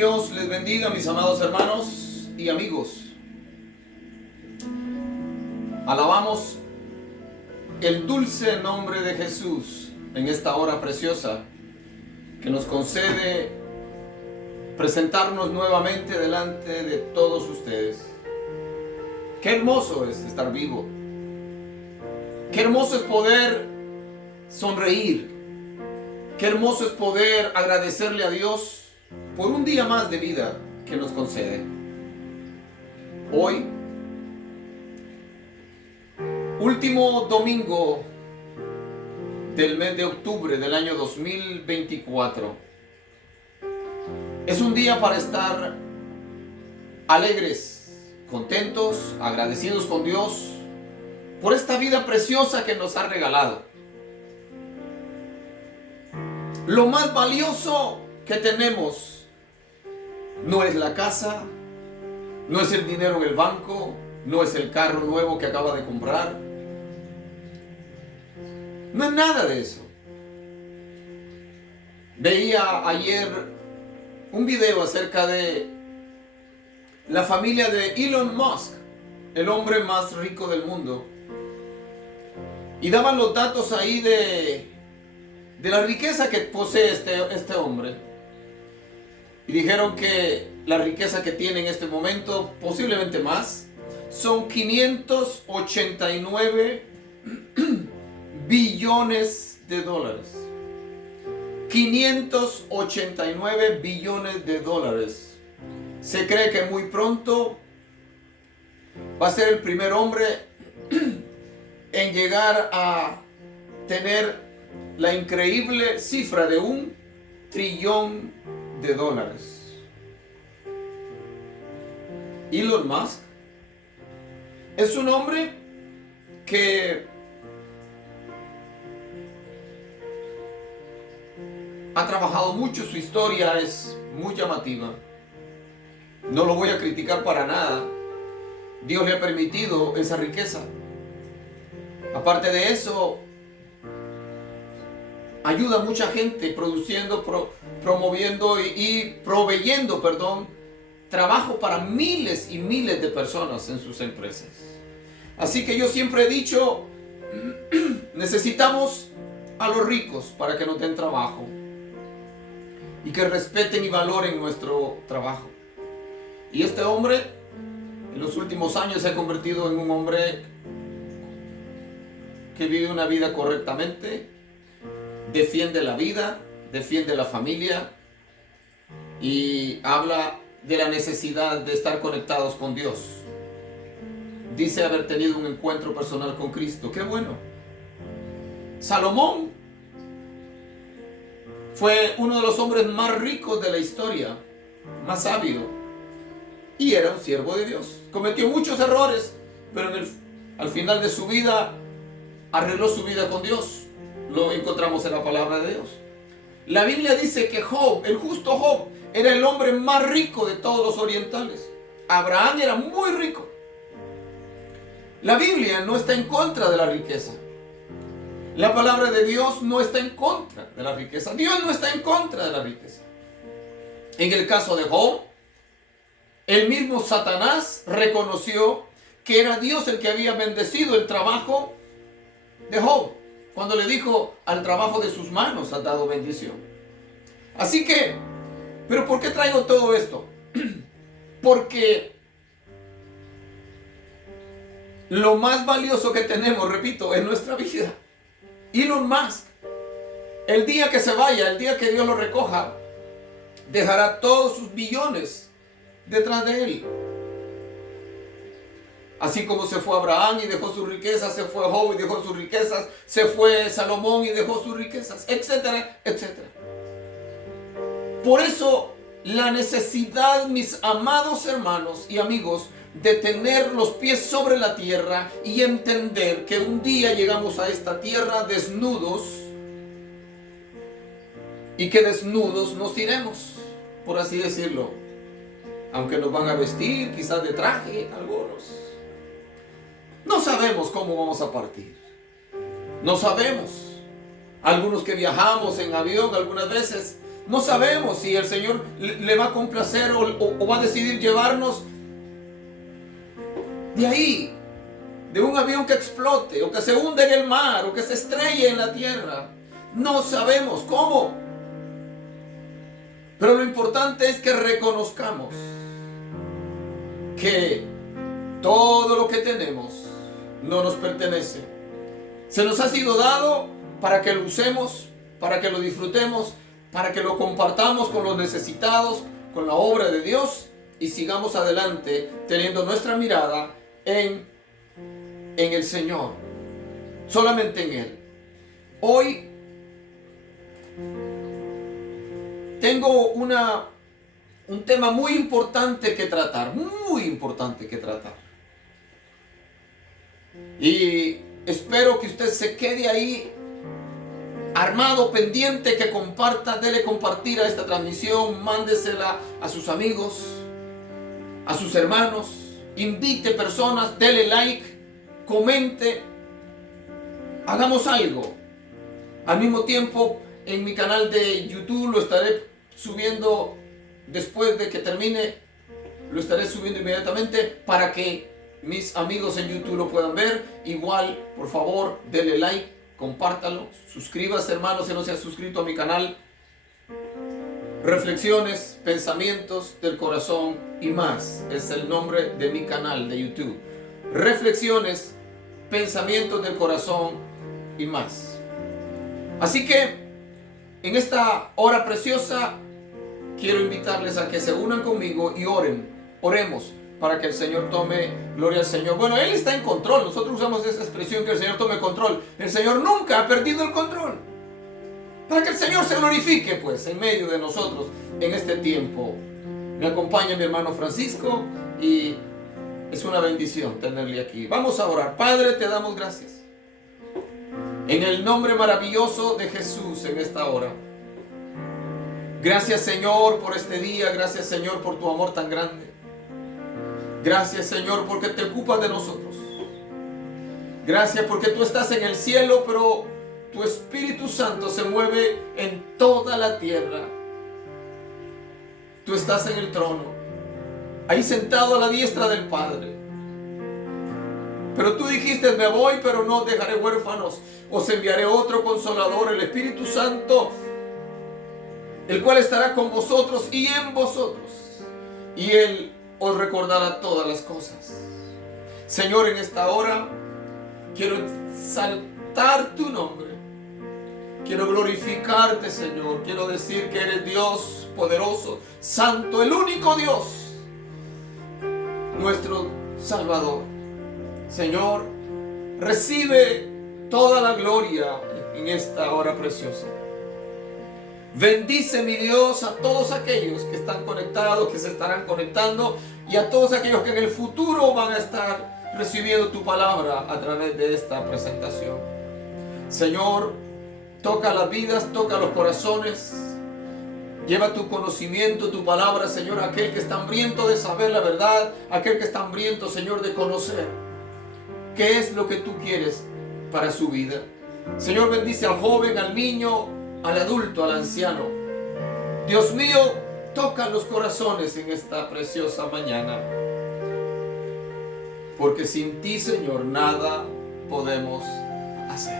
Dios les bendiga, mis amados hermanos y amigos. Alabamos el dulce nombre de Jesús en esta hora preciosa que nos concede presentarnos nuevamente delante de todos ustedes. Qué hermoso es estar vivo. Qué hermoso es poder sonreír. Qué hermoso es poder agradecerle a Dios por un día más de vida que nos concede. Hoy, último domingo del mes de octubre del año 2024, es un día para estar alegres, contentos, agradecidos con Dios por esta vida preciosa que nos ha regalado. Lo más valioso que tenemos no es la casa, no es el dinero en el banco, no es el carro nuevo que acaba de comprar. No es nada de eso. Veía ayer un video acerca de la familia de Elon Musk, el hombre más rico del mundo. Y daban los datos ahí de la riqueza que posee este hombre. Y dijeron que la riqueza que tiene en este momento, posiblemente más, son 589 billones de dólares. 589 billones de dólares. Se cree que muy pronto va a ser el primer hombre en llegar a tener la increíble cifra de $1 trillón. Elon Musk es un hombre que ha trabajado mucho, su historia es muy llamativa. No lo voy a criticar para nada. Dios le ha permitido esa riqueza. Aparte de eso, ayuda a mucha gente produciendo, promoviendo y proveyendo, trabajo para miles y miles de personas en sus empresas. Así que yo siempre he dicho, necesitamos a los ricos para que nos den trabajo y que respeten y valoren nuestro trabajo. Y este hombre, en los últimos años, se ha convertido en un hombre que vive una vida correctamente, defiende la vida, defiende la familia y habla de la necesidad de estar conectados con Dios. Dice haber tenido un encuentro personal con Cristo. ¡Qué bueno! Salomón fue uno de los hombres más ricos de la historia, más sabio, y era un siervo de Dios. Cometió muchos errores, pero al final de su vida arregló su vida con Dios. Lo encontramos en la palabra de Dios. La Biblia dice que Job, el justo Job, era el hombre más rico de todos los orientales. Abraham era muy rico. La Biblia no está en contra de la riqueza. La palabra de Dios no está en contra de la riqueza. Dios no está en contra de la riqueza. En el caso de Job, el mismo Satanás reconoció que era Dios el que había bendecido el trabajo de Job, cuando le dijo: al trabajo de sus manos has dado bendición. Así que, ¿pero por qué traigo todo esto? Porque lo más valioso que tenemos, repito, es nuestra vida. Elon Musk, el día que se vaya, el día que Dios lo recoja, dejará todos sus billones detrás de él. Así como se fue Abraham y dejó sus riquezas, se fue Job y dejó sus riquezas, se fue Salomón y dejó sus riquezas, etcétera, etcétera. Por eso, la necesidad, mis amados hermanos y amigos, de tener los pies sobre la tierra y entender que un día llegamos a esta tierra desnudos y que desnudos nos iremos, por así decirlo. Aunque nos van a vestir, quizás de traje, algunos. No sabemos cómo vamos a partir. No sabemos. Algunos que viajamos en avión algunas veces No sabemos si el Señor le va a complacer o va a decidir llevarnos de ahí, de un avión que explote, o que se hunde en el mar, o que se estrelle en la tierra. No sabemos cómo. Pero lo importante es que reconozcamos que todo lo que tenemos no nos pertenece. Se nos ha sido dado para que lo usemos, para que lo disfrutemos, para que lo compartamos con los necesitados, con la obra de Dios, y sigamos adelante teniendo nuestra mirada en el Señor, solamente en Él. Hoy tengo un tema muy importante que tratar, y espero que usted se quede ahí armado, pendiente, que comparta, dele compartir a esta transmisión, mándesela a sus amigos, a sus hermanos, invite personas, dele like, comente, hagamos algo. Al mismo tiempo, en mi canal de YouTube lo estaré subiendo después de que termine, lo estaré subiendo inmediatamente para que mis amigos en YouTube lo puedan ver. Igual, por favor, dele like, compártalo, suscríbase, hermano, si no se ha suscrito a mi canal. Reflexiones, pensamientos del corazón y más es el nombre de mi canal de YouTube. Reflexiones, pensamientos del corazón y más. Así que en esta hora preciosa quiero invitarles a que se unan conmigo y oremos para que el Señor tome gloria al Señor. Bueno, Él está en control. Nosotros usamos esa expresión, que el Señor tome control. El Señor nunca ha perdido el control. Para que el Señor se glorifique, pues, en medio de nosotros en este tiempo. Me acompaña mi hermano Francisco y es una bendición tenerle aquí. Vamos a orar. Padre, te damos gracias. En el nombre maravilloso de Jesús en esta hora. Gracias, Señor, por este día. Gracias, Señor, por tu amor tan grande. Gracias, Señor, porque te ocupas de nosotros. Gracias porque tú estás en el cielo, pero tu Espíritu Santo se mueve en toda la tierra. Tú estás en el trono, ahí sentado a la diestra del Padre. Pero tú dijiste, me voy, pero no dejaré huérfanos. Os enviaré otro consolador, el Espíritu Santo, el cual estará con vosotros y en vosotros. Y Él os recordará todas las cosas. Señor, en esta hora quiero exaltar tu nombre. Quiero glorificarte, Señor. Quiero decir que eres Dios poderoso, santo, el único Dios, nuestro Salvador. Señor, recibe toda la gloria en esta hora preciosa. Bendice, mi Dios, a todos aquellos que están conectados, que se estarán conectando, y a todos aquellos que en el futuro van a estar recibiendo tu palabra a través de esta presentación. Señor, toca las vidas, toca los corazones. Lleva tu conocimiento, tu palabra, Señor, a aquel que está hambriento de saber la verdad, aquel que está hambriento, Señor, de conocer qué es lo que tú quieres para su vida. Señor, bendice al joven, al niño, al adulto, al anciano. Dios mío, toca los corazones en esta preciosa mañana. Porque sin ti, Señor, nada podemos hacer.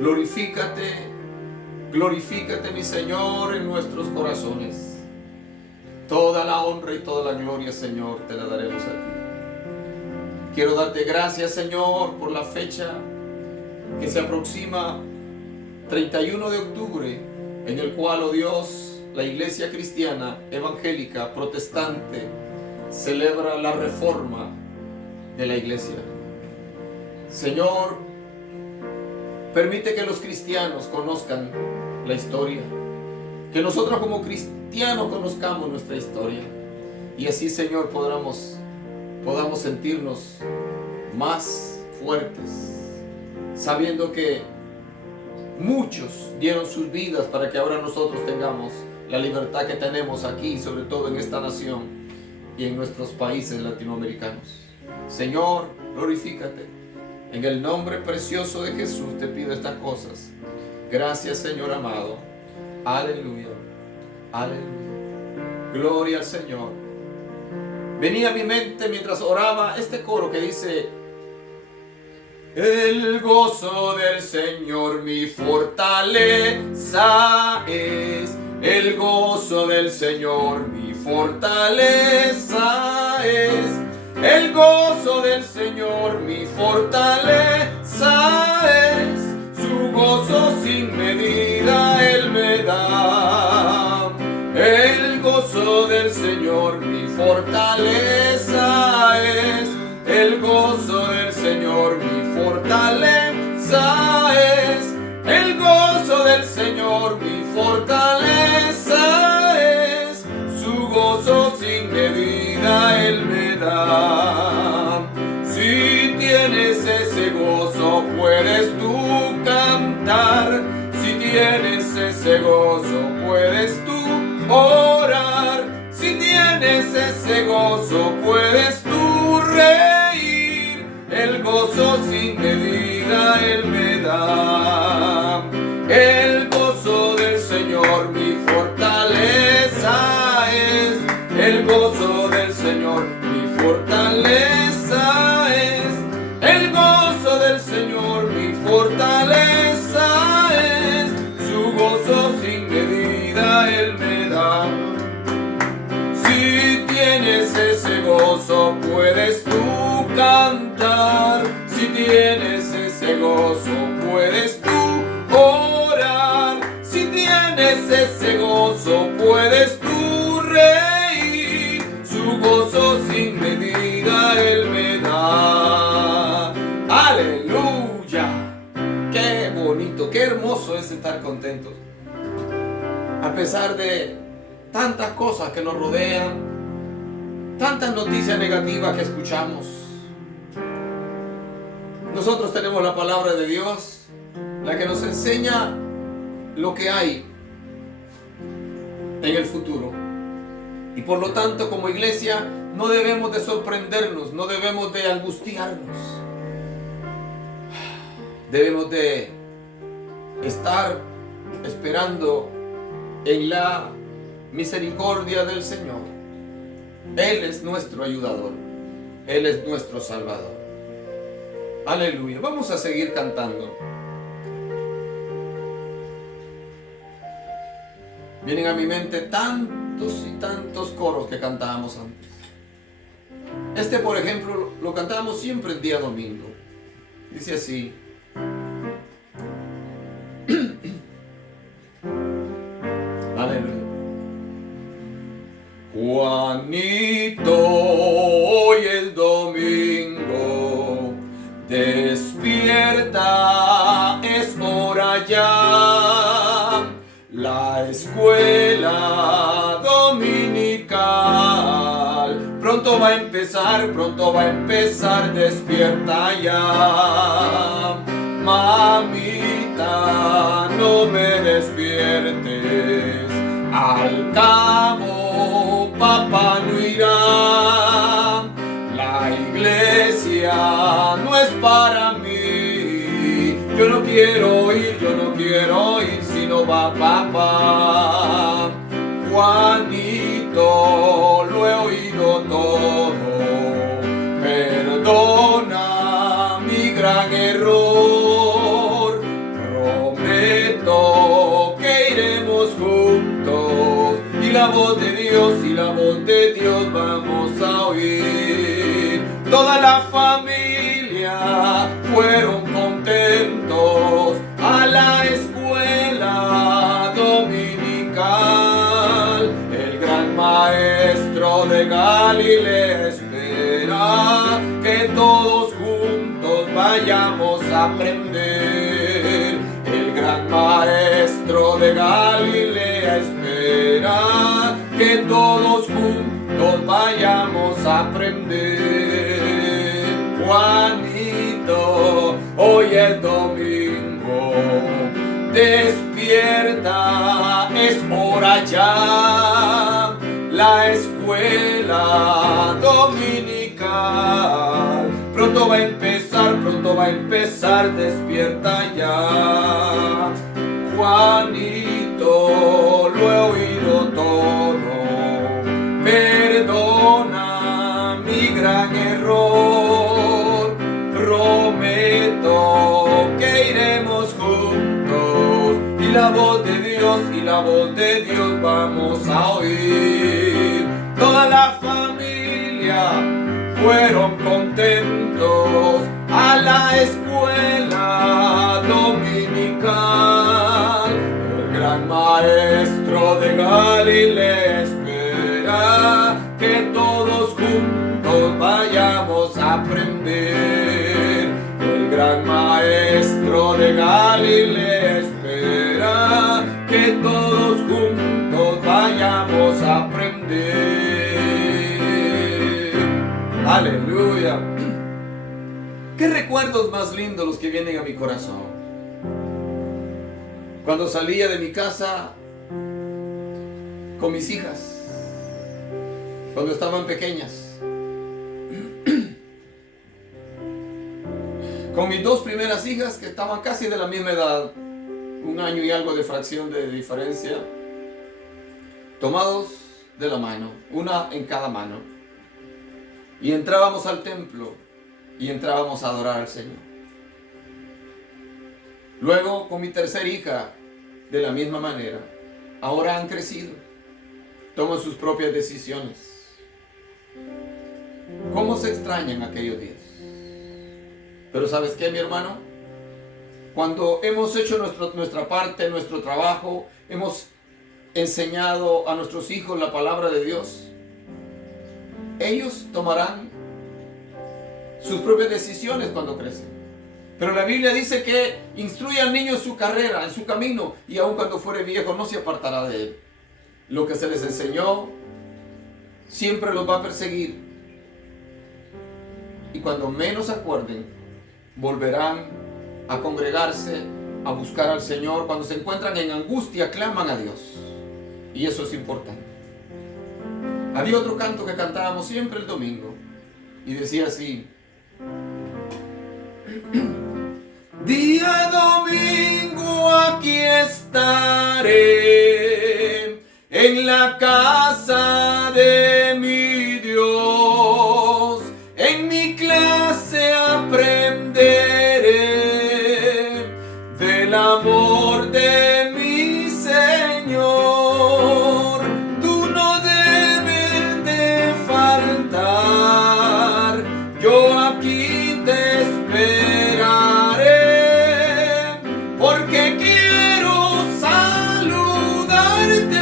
Glorifícate, glorifícate, mi Señor, en nuestros corazones. Toda la honra y toda la gloria, Señor, te la daremos a ti. Quiero darte gracias, Señor, por la fecha que se aproxima, 31 de octubre, en el cual, oh Dios, la iglesia cristiana, evangélica, protestante, celebra la reforma de la iglesia. Señor, permite que los cristianos conozcan la historia, que nosotros como cristianos conozcamos nuestra historia, y así, Señor, podamos sentirnos más fuertes, sabiendo que muchos dieron sus vidas para que ahora nosotros tengamos la libertad que tenemos aquí, sobre todo en esta nación y en nuestros países latinoamericanos. Señor, glorifícate. En el nombre precioso de Jesús te pido estas cosas. Gracias, Señor amado. Aleluya. Aleluya. Gloria al Señor. Venía a mi mente mientras oraba este coro que dice: el gozo del Señor mi fortaleza es. El gozo del Señor mi fortaleza es. El gozo del Señor mi fortaleza es. Su gozo sin medida Él me da. El gozo del Señor mi fortaleza es. El gozo del Señor mi fortaleza es. El gozo del Señor mi fortaleza es. Su gozo sin medida Él me da. Si tienes ese gozo puedes tú cantar. Si tienes ese gozo puedes tú orar. Si tienes ese gozo puedes tú reír. El gozo sin medida Él me da. El gozo del Señor mi fortaleza es. El gozo del Señor mi fortaleza es. El gozo del Señor mi fortaleza es. Su gozo sin medida Él me da. Si tienes ese gozo puedes tú cantar. Si tienes ese gozo puedes tú orar. Si tienes ese gozo puedes tú reír. Su gozo sin medida Él me da. Aleluya. Qué bonito, qué hermoso es estar contentos. A pesar de tantas cosas que nos rodean, tantas noticias negativas que escuchamos, nosotros tenemos la palabra de Dios, la que nos enseña lo que hay en el futuro. Y por lo tanto, como iglesia, no debemos de sorprendernos, no debemos de angustiarnos. Debemos de estar esperando en la misericordia del Señor. Él es nuestro ayudador. Él es nuestro Salvador. Aleluya. Vamos a seguir cantando. Vienen a mi mente tantos y tantos coros que cantábamos antes. Este, por ejemplo, lo cantábamos siempre el día domingo. Dice así: aleluya. Juanito, hoy es domingo, despierta, es hora ya. La escuela dominical pronto va a empezar, despierta ya. Mamita, no me despiertes, al cabo papá no irá. La iglesia no es para mí, yo no quiero ir si no va papá. Juanito, lo he oído todo, perdona mi gran error. Prometo que iremos juntos y la voz de Dios vamos a oír. Toda la familia fueron contentos a la escuela dominical. El gran maestro de Galilea espera que todos juntos vayamos a aprender. El gran maestro de Galilea espera que todos juntos vayamos a aprender. Juanito, hoy es domingo, despierta, es hora ya. La escuela dominical pronto va a empezar, despierta ya. Juanito, la voz de Dios, y la voz de Dios vamos a oír. Toda la familia fueron contentos a la escuela dominical. El gran maestro de Galilea espera que todos juntos vayamos a aprender. El gran maestro de Galilea espera que todos juntos vayamos a aprender. Aleluya. ¿Qué recuerdos más lindos los que vienen a mi corazón? Cuando salía de mi casa con mis hijas, cuando estaban pequeñas, con mis dos primeras hijas que estaban casi de la misma edad, 1 año y algo de fracción de diferencia, tomados de la mano, una en cada mano, y entrábamos al templo y entrábamos a adorar al Señor. Luego con mi tercera hija, de la misma manera. Ahora han crecido, toman sus propias decisiones. ¿Cómo se extrañan aquellos días? Pero ¿sabes qué, mi hermano? Cuando hemos hecho nuestra parte, nuestro trabajo, hemos enseñado a nuestros hijos la palabra de Dios, ellos tomarán sus propias decisiones cuando crecen. Pero la Biblia dice que instruye al niño en su carrera, en su camino, y aun cuando fuere viejo no se apartará de él. Lo que se les enseñó siempre los va a perseguir. Y cuando menos acuerden, volverán a congregarse, a buscar al Señor. Cuando se encuentran en angustia, claman a Dios. Y eso es importante. Había otro canto que cantábamos siempre el domingo, y decía así: día domingo aquí estaré, en la casa de mi Dios, en mi clase aprenderé del amor de mi Señor. Tú no debes de faltar, yo aquí te esperaré, porque quiero saludarte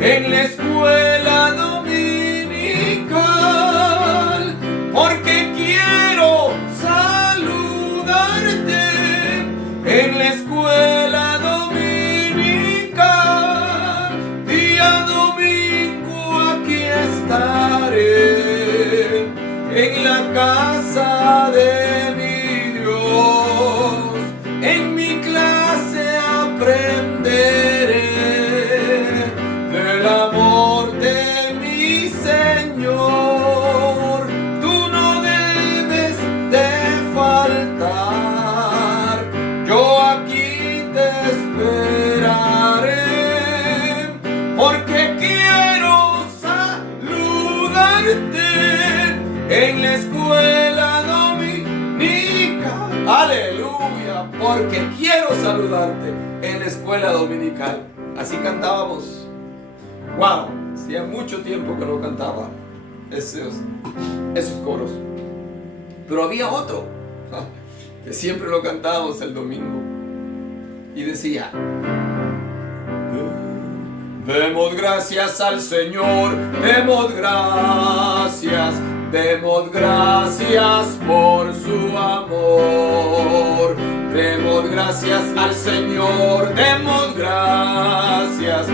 en la escuela dominical, porque quiero saludarte en la escuela dominical. Día domingo aquí estaré, en la casa de mi Dios, en mi clase aprenderé del amor de mi Señor. Tú no debes de faltar, yo aquí te esperaré, porque quiero saludarte en la escuela dominical. Aleluya, porque quiero saludarte en la escuela dominical. Así cantábamos. Wow, hacía mucho tiempo que no cantaba esos coros. Pero había otro que siempre lo cantábamos el domingo, y decía: demos gracias al Señor, demos gracias por su amor. Demos gracias al Señor, demos gracias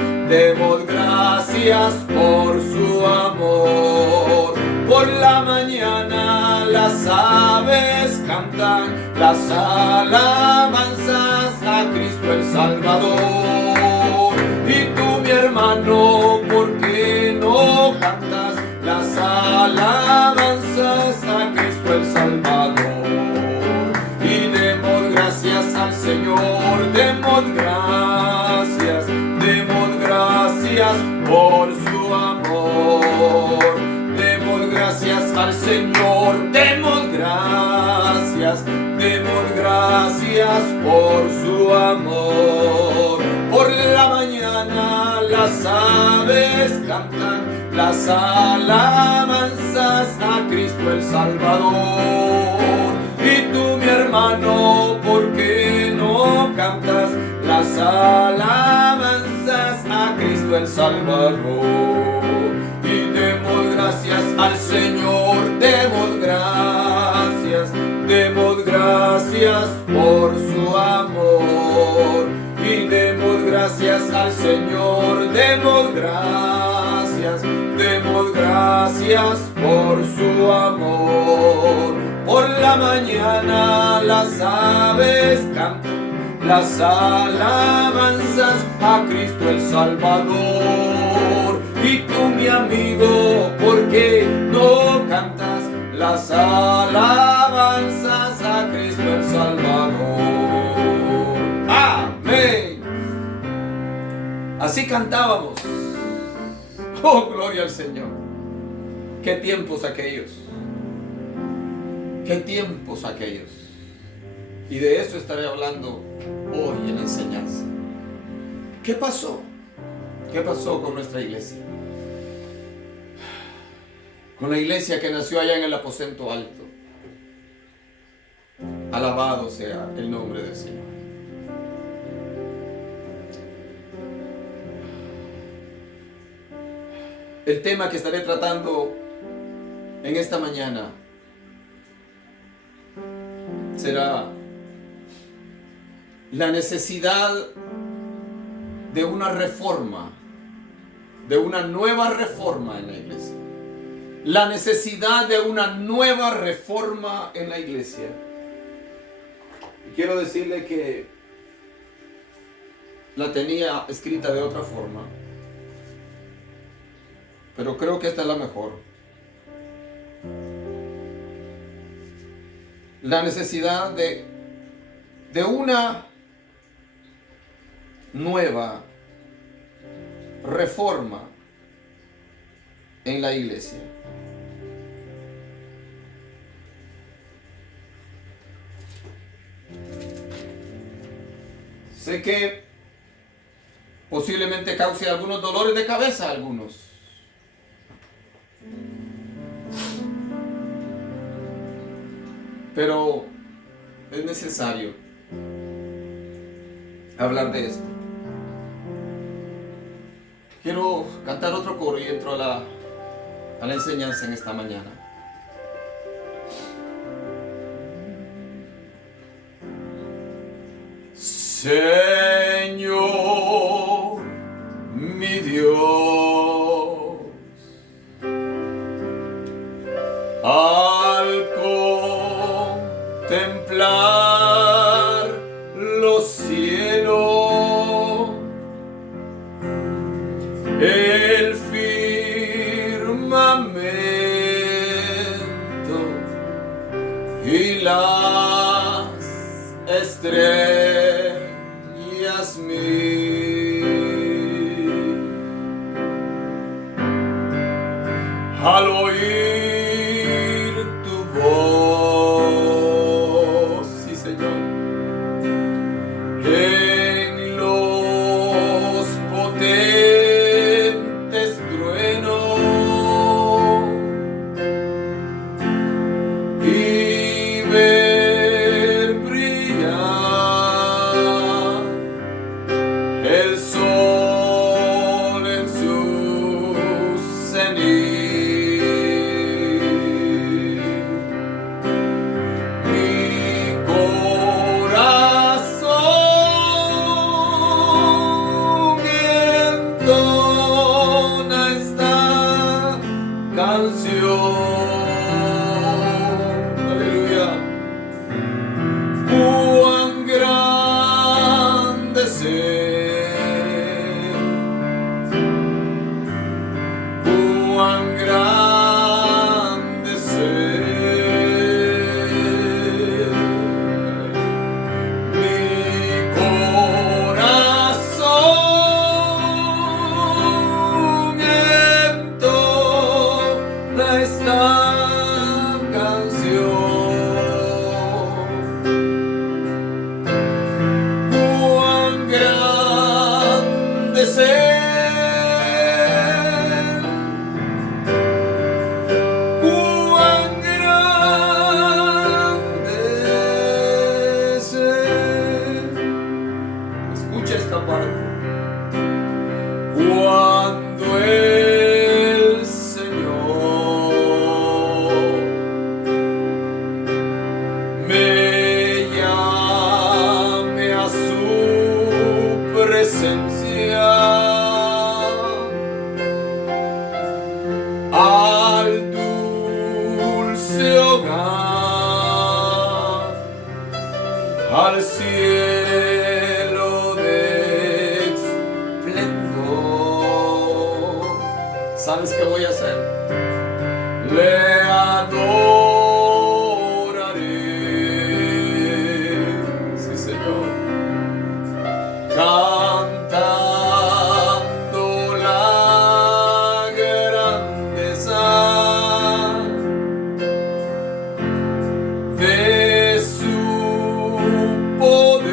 por su amor. Por la mañana las aves cantan las alabanzas a Cristo el Salvador. Y tú, mi hermano, ¿por qué no cantas las alabanzas a Cristo el Salvador? Y demos gracias al Señor, demos gracias por su amor. Demos gracias al Señor, demos gracias por su amor. sabes cantar las alabanzas a Cristo el Salvador. Y tú, mi hermano, ¿por qué no cantas las alabanzas a Cristo el Salvador? Y demos gracias al Señor, demos gracias por su amor. Y demos gracias al Señor, demos gracias por su amor. Por la mañana las aves cantan las alabanzas a Cristo el Salvador. Y tú, mi amigo, ¿por qué no cantas las alabanzas a Cristo el Salvador? Amén. Así cantábamos. Oh, gloria al Señor. Qué tiempos aquellos. Qué tiempos aquellos. Y de eso estaré hablando hoy en la enseñanza. ¿Qué pasó? ¿Qué pasó con nuestra iglesia? Con la iglesia que nació allá en el aposento alto. Alabado sea el nombre del Señor. El tema que estaré tratando en esta mañana será la necesidad de una reforma, de una nueva reforma en la iglesia. La necesidad de una nueva reforma en la iglesia. Y quiero decirle que la tenía escrita de otra forma, pero creo que esta es la mejor. La necesidad de una nueva reforma en la iglesia. Sé que posiblemente cause algunos dolores de cabeza a algunos. Pero es necesario hablar de esto. Quiero cantar otro coro y entro a la enseñanza en esta mañana. Señor, mi Dios, al contemplar los cielos, el firmamento y las estrellas mil, al oír tu voz, sí Señor, en los potentes truenos y ver brillar el sol en su cenit. presencia, al dulce hogar, al cielo de esplendor. ¿Sabes qué voy a hacer? Le adoraré, sí Señor, cantando la grandeza de su poder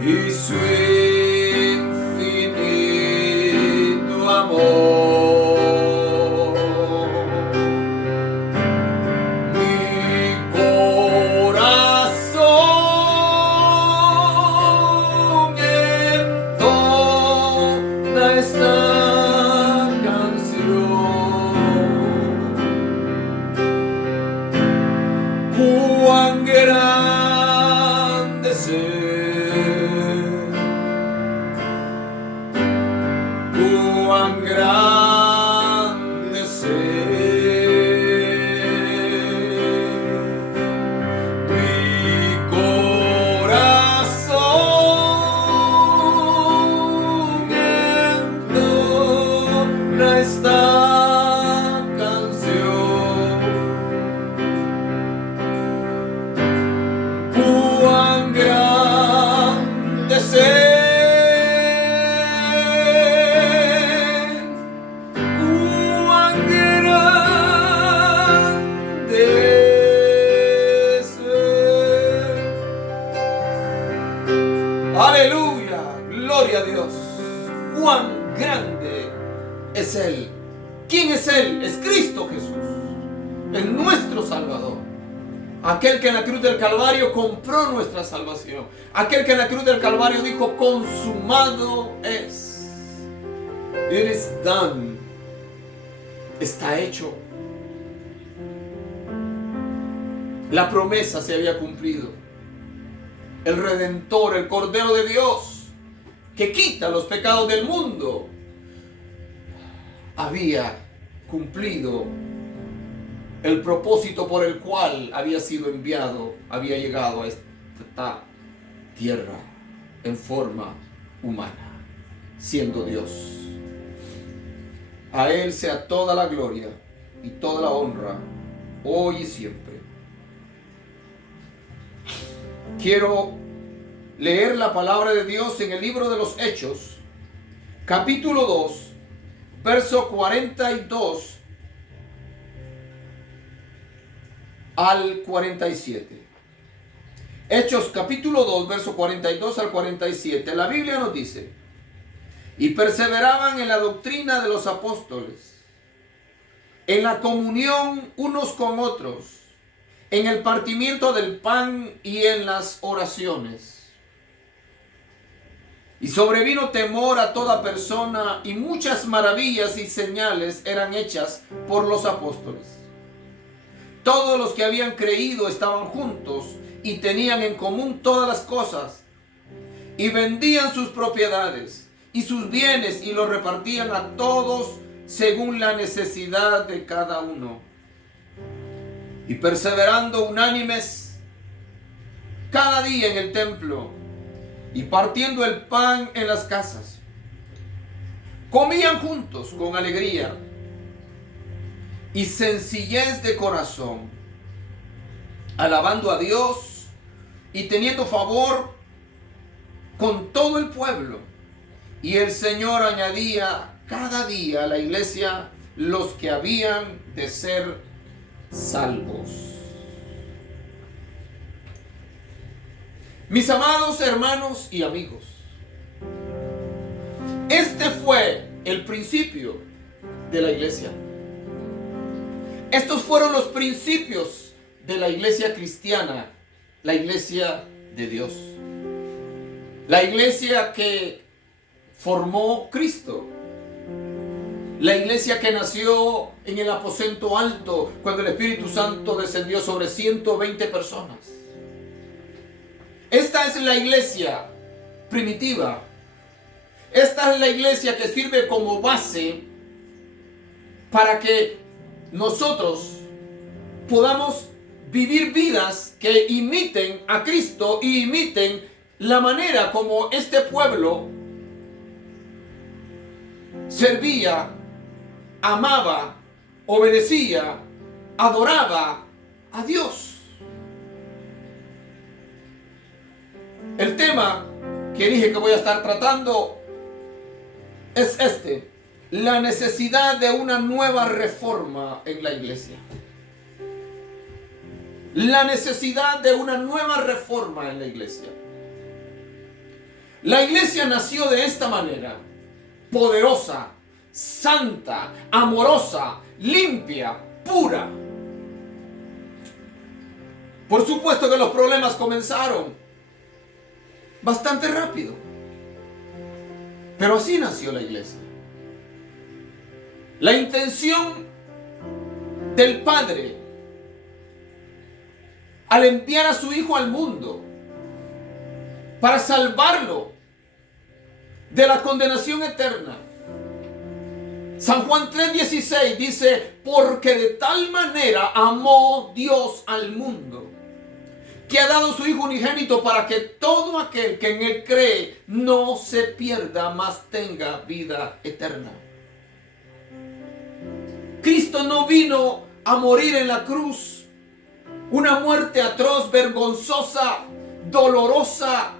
y su infinito amor. Cuán grande es Él, cuán grande es Él. Mi corazón entona esta cuán grande es Él, cuán grande es Él. Aleluya, gloria a Dios. Cuán grande es Él. ¿Quién es Él? Es Cristo Jesús, es nuestro Salvador. Aquel que en la cruz del Calvario compró nuestra salvación. Aquel que en la cruz del Calvario dijo: consumado es. It is done. Está hecho. La promesa se había cumplido. El Redentor, el Cordero de Dios, que quita los pecados del mundo, había cumplido el propósito por el cual había sido enviado, había llegado a esta tierra en forma humana, siendo Dios. A Él sea toda la gloria y toda la honra, hoy y siempre. Quiero leer la palabra de Dios en el libro de los Hechos, capítulo 2, verso 42 al 47. Hechos capítulo 2, verso 42 al 47. La Biblia nos dice: y perseveraban en la doctrina de los apóstoles, en la comunión unos con otros, en el partimiento del pan y en las oraciones. Y sobrevino temor a toda persona, y muchas maravillas y señales eran hechas por los apóstoles. Todos los que habían creído estaban juntos y tenían en común todas las cosas, y vendían sus propiedades y sus bienes y los repartían a todos según la necesidad de cada uno. Y perseverando unánimes cada día en el templo y partiendo el pan en las casas, comían juntos con alegría y sencillez de corazón, alabando a Dios y teniendo favor con todo el pueblo. Y el Señor añadía cada día a la iglesia los que habían de ser salvos. Mis amados hermanos y amigos, este fue el principio de la iglesia. Estos fueron los principios de la iglesia cristiana, la iglesia de Dios. La iglesia que formó Cristo. La iglesia que nació en el aposento alto cuando el Espíritu Santo descendió sobre 120 personas. Esta es la iglesia primitiva. Esta es la iglesia que sirve como base para que nosotros podamos vivir vidas que imiten a Cristo y imiten la manera como este pueblo servía, amaba, obedecía, adoraba a Dios. El tema que dije que voy a estar tratando es este: la necesidad de una nueva reforma en la iglesia. La necesidad de una nueva reforma en la iglesia. La iglesia nació de esta manera: poderosa, santa, amorosa, limpia, pura. Por supuesto que los problemas comenzaron bastante rápido, pero así nació la iglesia. La intención del Padre al enviar a su Hijo al mundo para salvarlo de la condenación eterna. San Juan 3:16 dice: porque de tal manera amó Dios al mundo, que ha dado su Hijo unigénito, para que todo aquel que en Él cree no se pierda, mas tenga vida eterna. Cristo no vino a morir en la cruz una muerte atroz, vergonzosa, dolorosa.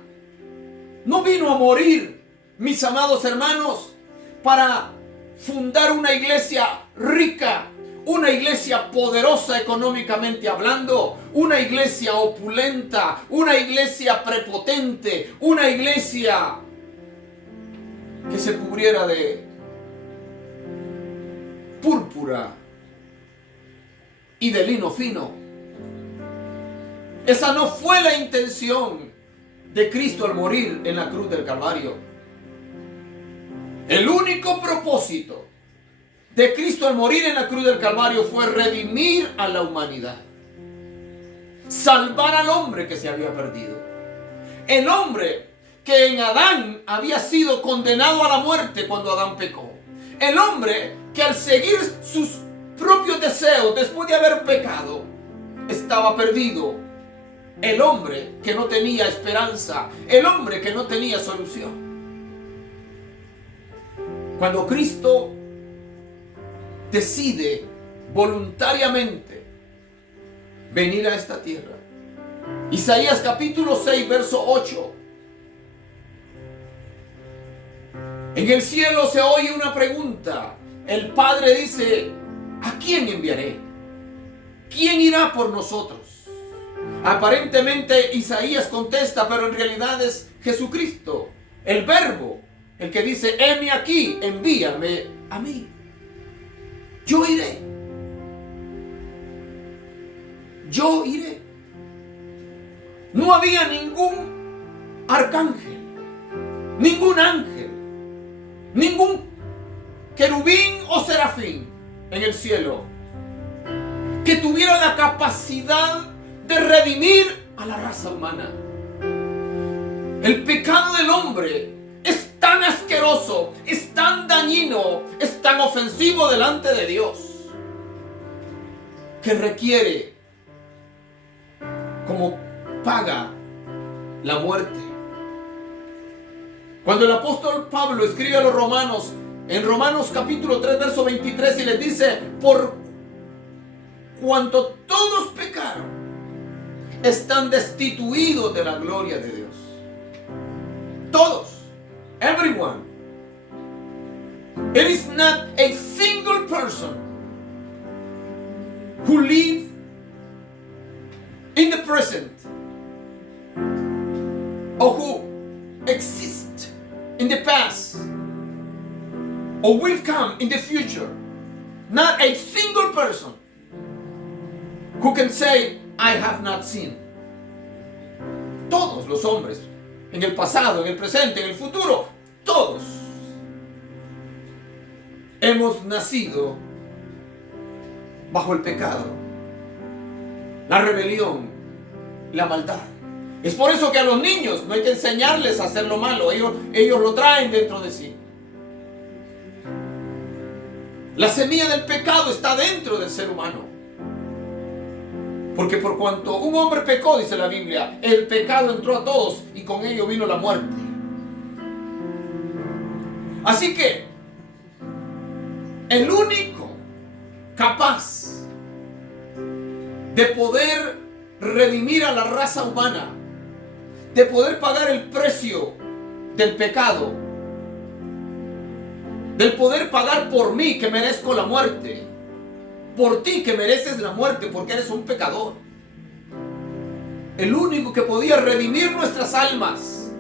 No vino a morir, mis amados hermanos, para fundar una iglesia rica, una iglesia poderosa económicamente hablando, una iglesia opulenta, una iglesia prepotente, una iglesia que se cubriera de púrpura y de lino fino. Esa no fue la intención de Cristo al morir en la cruz del Calvario. El único propósito de Cristo al morir en la cruz del Calvario fue redimir a la humanidad, salvar al hombre que se había perdido. El hombre que en Adán había sido condenado a la muerte cuando Adán pecó. El hombre que al seguir sus propios deseos después de haber pecado estaba perdido. El hombre que no tenía esperanza, el hombre que no tenía solución. Cuando Cristo decide voluntariamente venir a esta tierra, Isaías capítulo 6, verso 8. En el cielo se oye una pregunta. El Padre dice: ¿a quién enviaré? ¿Quién irá por nosotros? Aparentemente Isaías contesta, pero en realidad es Jesucristo, el Verbo, el que dice: heme aquí, envíame a mí. Yo iré. Yo iré. No había ningún arcángel, ningún ángel, ningún querubín o serafín en el cielo que tuviera la capacidad de redimir a la raza humana. El pecado del hombre es tan asqueroso, es tan dañino, es tan ofensivo delante de Dios, que requiere como paga la muerte. Cuando el apóstol Pablo escribe a los romanos, en Romanos capítulo 3, verso 23, y les dice: por cuanto todos pecaron, están destituidos de la gloria de Dios. Todos. Everyone. It is not a single person who live in the present or who exist in the past or will come in the future. Not a single person who can say, I have not seen. Todos los hombres, en el pasado, en el presente, en el futuro, todos hemos nacido bajo el pecado, la rebelión, la maldad. Es por eso que a los niños no hay que enseñarles a hacer lo malo. Ellos lo traen dentro de sí. La semilla del pecado está dentro del ser humano. Porque por cuanto un hombre pecó, dice la Biblia, el pecado entró a todos y con ello vino la muerte. Así que el único capaz de poder redimir a la raza humana, de poder pagar el precio del pecado, del poder pagar por mí que merezco la muerte, por ti que mereces la muerte porque eres un pecador. El único que podía redimir nuestras almas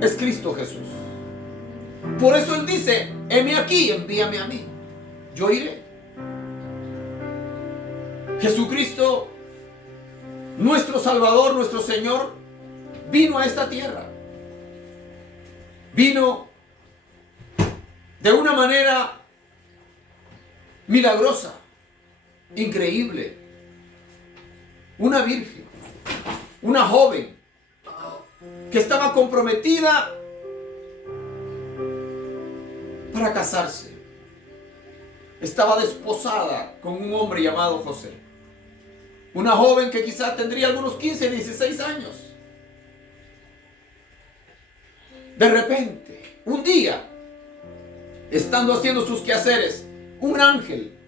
es Cristo Jesús. Por eso Él dice: heme aquí, envíame a mí, yo iré. Jesucristo, nuestro Salvador, nuestro Señor, vino a esta tierra. Vino de una manera milagrosa, increíble. Una virgen, una joven que estaba comprometida para casarse. Estaba desposada con un hombre llamado José. Una joven que quizás tendría algunos 15, 16 años. De repente, un día, estando haciendo sus quehaceres, un ángel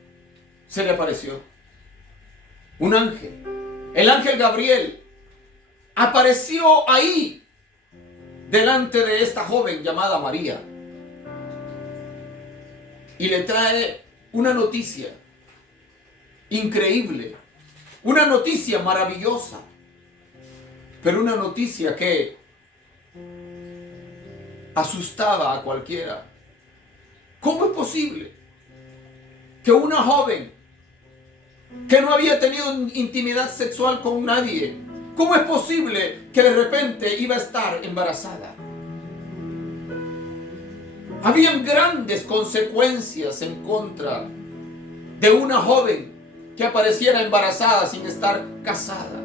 se le apareció. Un ángel. El ángel Gabriel apareció ahí, delante de esta joven llamada María. Y le trae una noticia increíble. Una noticia maravillosa. Pero una noticia que asustaba a cualquiera. ¿Cómo es posible que una joven que no había tenido intimidad sexual con nadie, cómo es posible que de repente iba a estar embarazada? Habían grandes consecuencias en contra de una joven que apareciera embarazada sin estar casada.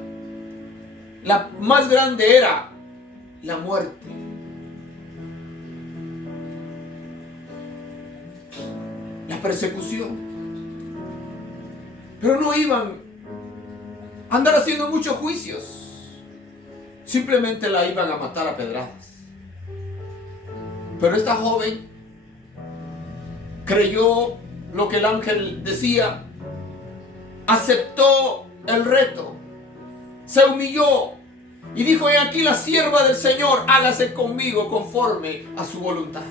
La más grande era la muerte. La persecución. Pero no iban a andar haciendo muchos juicios. Simplemente la iban a matar a pedradas. Pero esta joven creyó lo que el ángel decía, aceptó el reto, se humilló y dijo: he aquí la sierva del Señor, hágase conmigo conforme a su voluntad.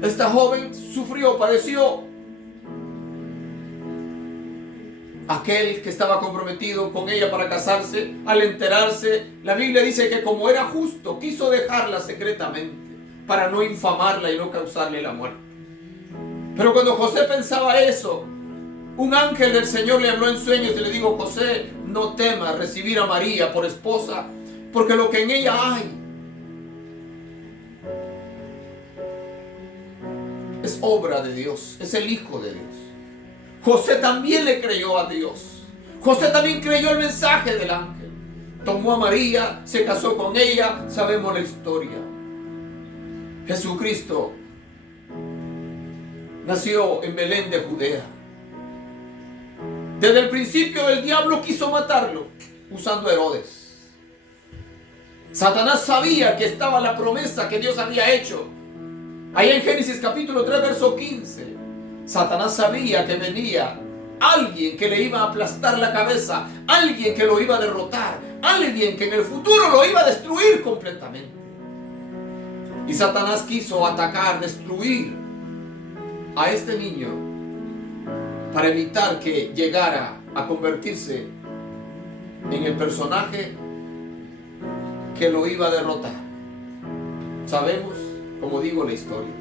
Esta joven sufrió, padeció. Aquel que estaba comprometido con ella para casarse, al enterarse, la Biblia dice que como era justo, quiso dejarla secretamente para no infamarla y no causarle la muerte. Pero cuando José pensaba eso, un ángel del Señor le habló en sueños y le dijo: José, no temas recibir a María por esposa, porque lo que en ella hay es obra de Dios, es el Hijo de Dios. José también le creyó a Dios. José también creyó el mensaje del ángel. Tomó a María, se casó con ella, sabemos la historia. Jesucristo nació en Belén de Judea. Desde el principio el diablo quiso matarlo usando a Herodes. Satanás sabía que estaba la promesa que Dios había hecho. Ahí en Génesis capítulo 3 verso 15. Satanás sabía que venía alguien que le iba a aplastar la cabeza, alguien que lo iba a derrotar, alguien que en el futuro lo iba a destruir completamente. Y Satanás quiso atacar, destruir a este niño para evitar que llegara a convertirse en el personaje que lo iba a derrotar. Sabemos, como digo, la historia.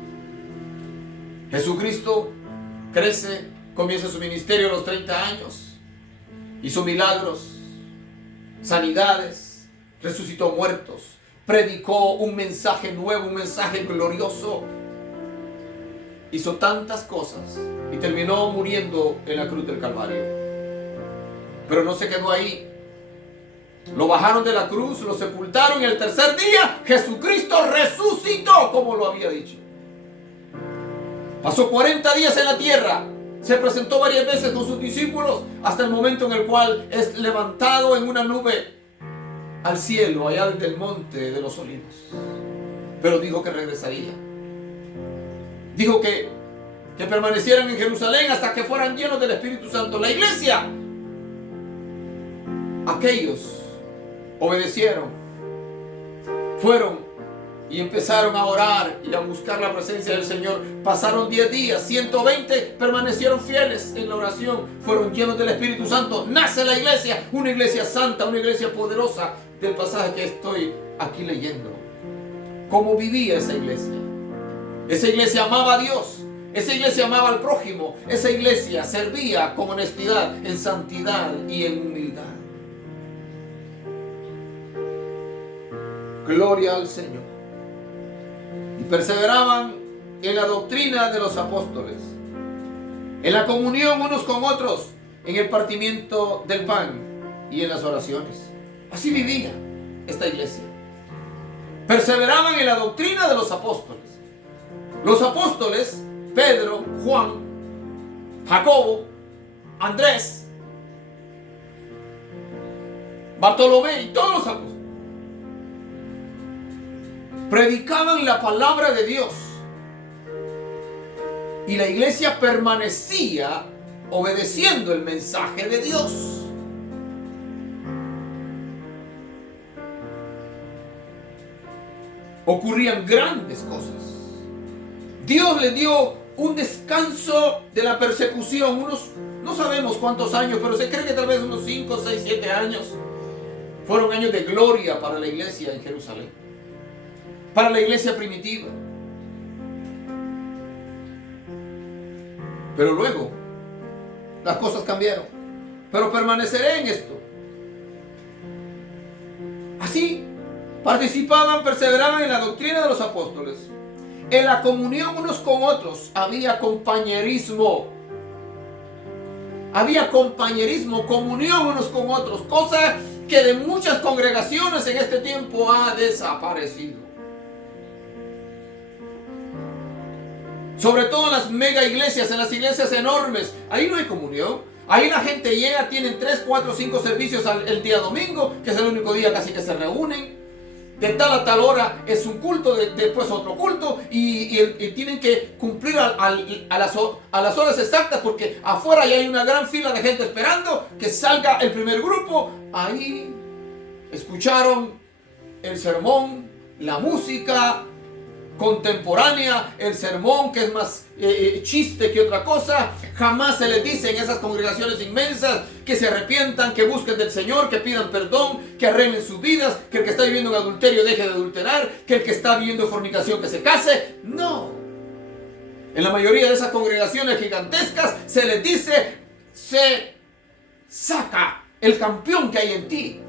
Jesucristo crece, comienza su ministerio a los 30 años, hizo milagros, sanidades, resucitó muertos, predicó un mensaje nuevo, un mensaje glorioso, hizo tantas cosas y terminó muriendo en la cruz del Calvario. Pero no se quedó ahí. Lo bajaron de la cruz, lo sepultaron y el tercer día Jesucristo resucitó como lo había dicho. Pasó 40 días en la tierra. Se presentó varias veces con sus discípulos hasta el momento en el cual es levantado en una nube al cielo, allá desde el monte de los olivos. Pero dijo que regresaría. Dijo que permanecieran en Jerusalén hasta que fueran llenos del Espíritu Santo. La iglesia, aquellos obedecieron, fueron y empezaron a orar y a buscar la presencia del Señor. Pasaron 10 días, 120 permanecieron fieles en la oración, fueron llenos del Espíritu Santo. Nace la iglesia, una iglesia santa, una iglesia poderosa, del pasaje que estoy aquí leyendo. ¿Cómo vivía esa iglesia? Esa iglesia amaba a Dios, esa iglesia amaba al prójimo, esa iglesia servía con honestidad, en santidad y en humildad. Gloria al Señor. Y perseveraban en la doctrina de los apóstoles, en la comunión unos con otros, en el partimiento del pan y en las oraciones. Así vivía esta iglesia. Perseveraban en la doctrina de los apóstoles. Los apóstoles, Pedro, Juan, Jacobo, Andrés, Bartolomé y todos los apóstoles predicaban la palabra de Dios. Y la iglesia permanecía obedeciendo el mensaje de Dios. Ocurrían grandes cosas. Dios le dio un descanso de la persecución, no sabemos cuántos años, pero se cree que tal vez unos 5, 6, 7 años. Fueron años de gloria para la iglesia en Jerusalén, para la iglesia primitiva. Pero luego las cosas cambiaron. Pero permaneceré en esto. Así participaban, perseveraban en la doctrina de los apóstoles, en la comunión unos con otros. Había compañerismo. Había compañerismo, comunión unos con otros, cosa que de muchas congregaciones en este tiempo ha desaparecido. Sobre todo en las mega iglesias, en las iglesias enormes, ahí no hay comunión. Ahí la gente llega, tienen 3, 4, 5 servicios el día domingo, que es el único día casi que se reúnen. De tal a tal hora es un culto, después otro culto, y tienen que cumplir a las horas exactas, porque afuera ya hay una gran fila de gente esperando que salga el primer grupo. Ahí escucharon el sermón, la música contemporánea, el sermón que es más chiste que otra cosa. Jamás se les dice en esas congregaciones inmensas que se arrepientan, que busquen del Señor, que pidan perdón, que arreglen sus vidas, que el que está viviendo en adulterio deje de adulterar, que el que está viviendo en fornicación que se case. No. En la mayoría de esas congregaciones gigantescas se les dice: se saca el campeón que hay en ti.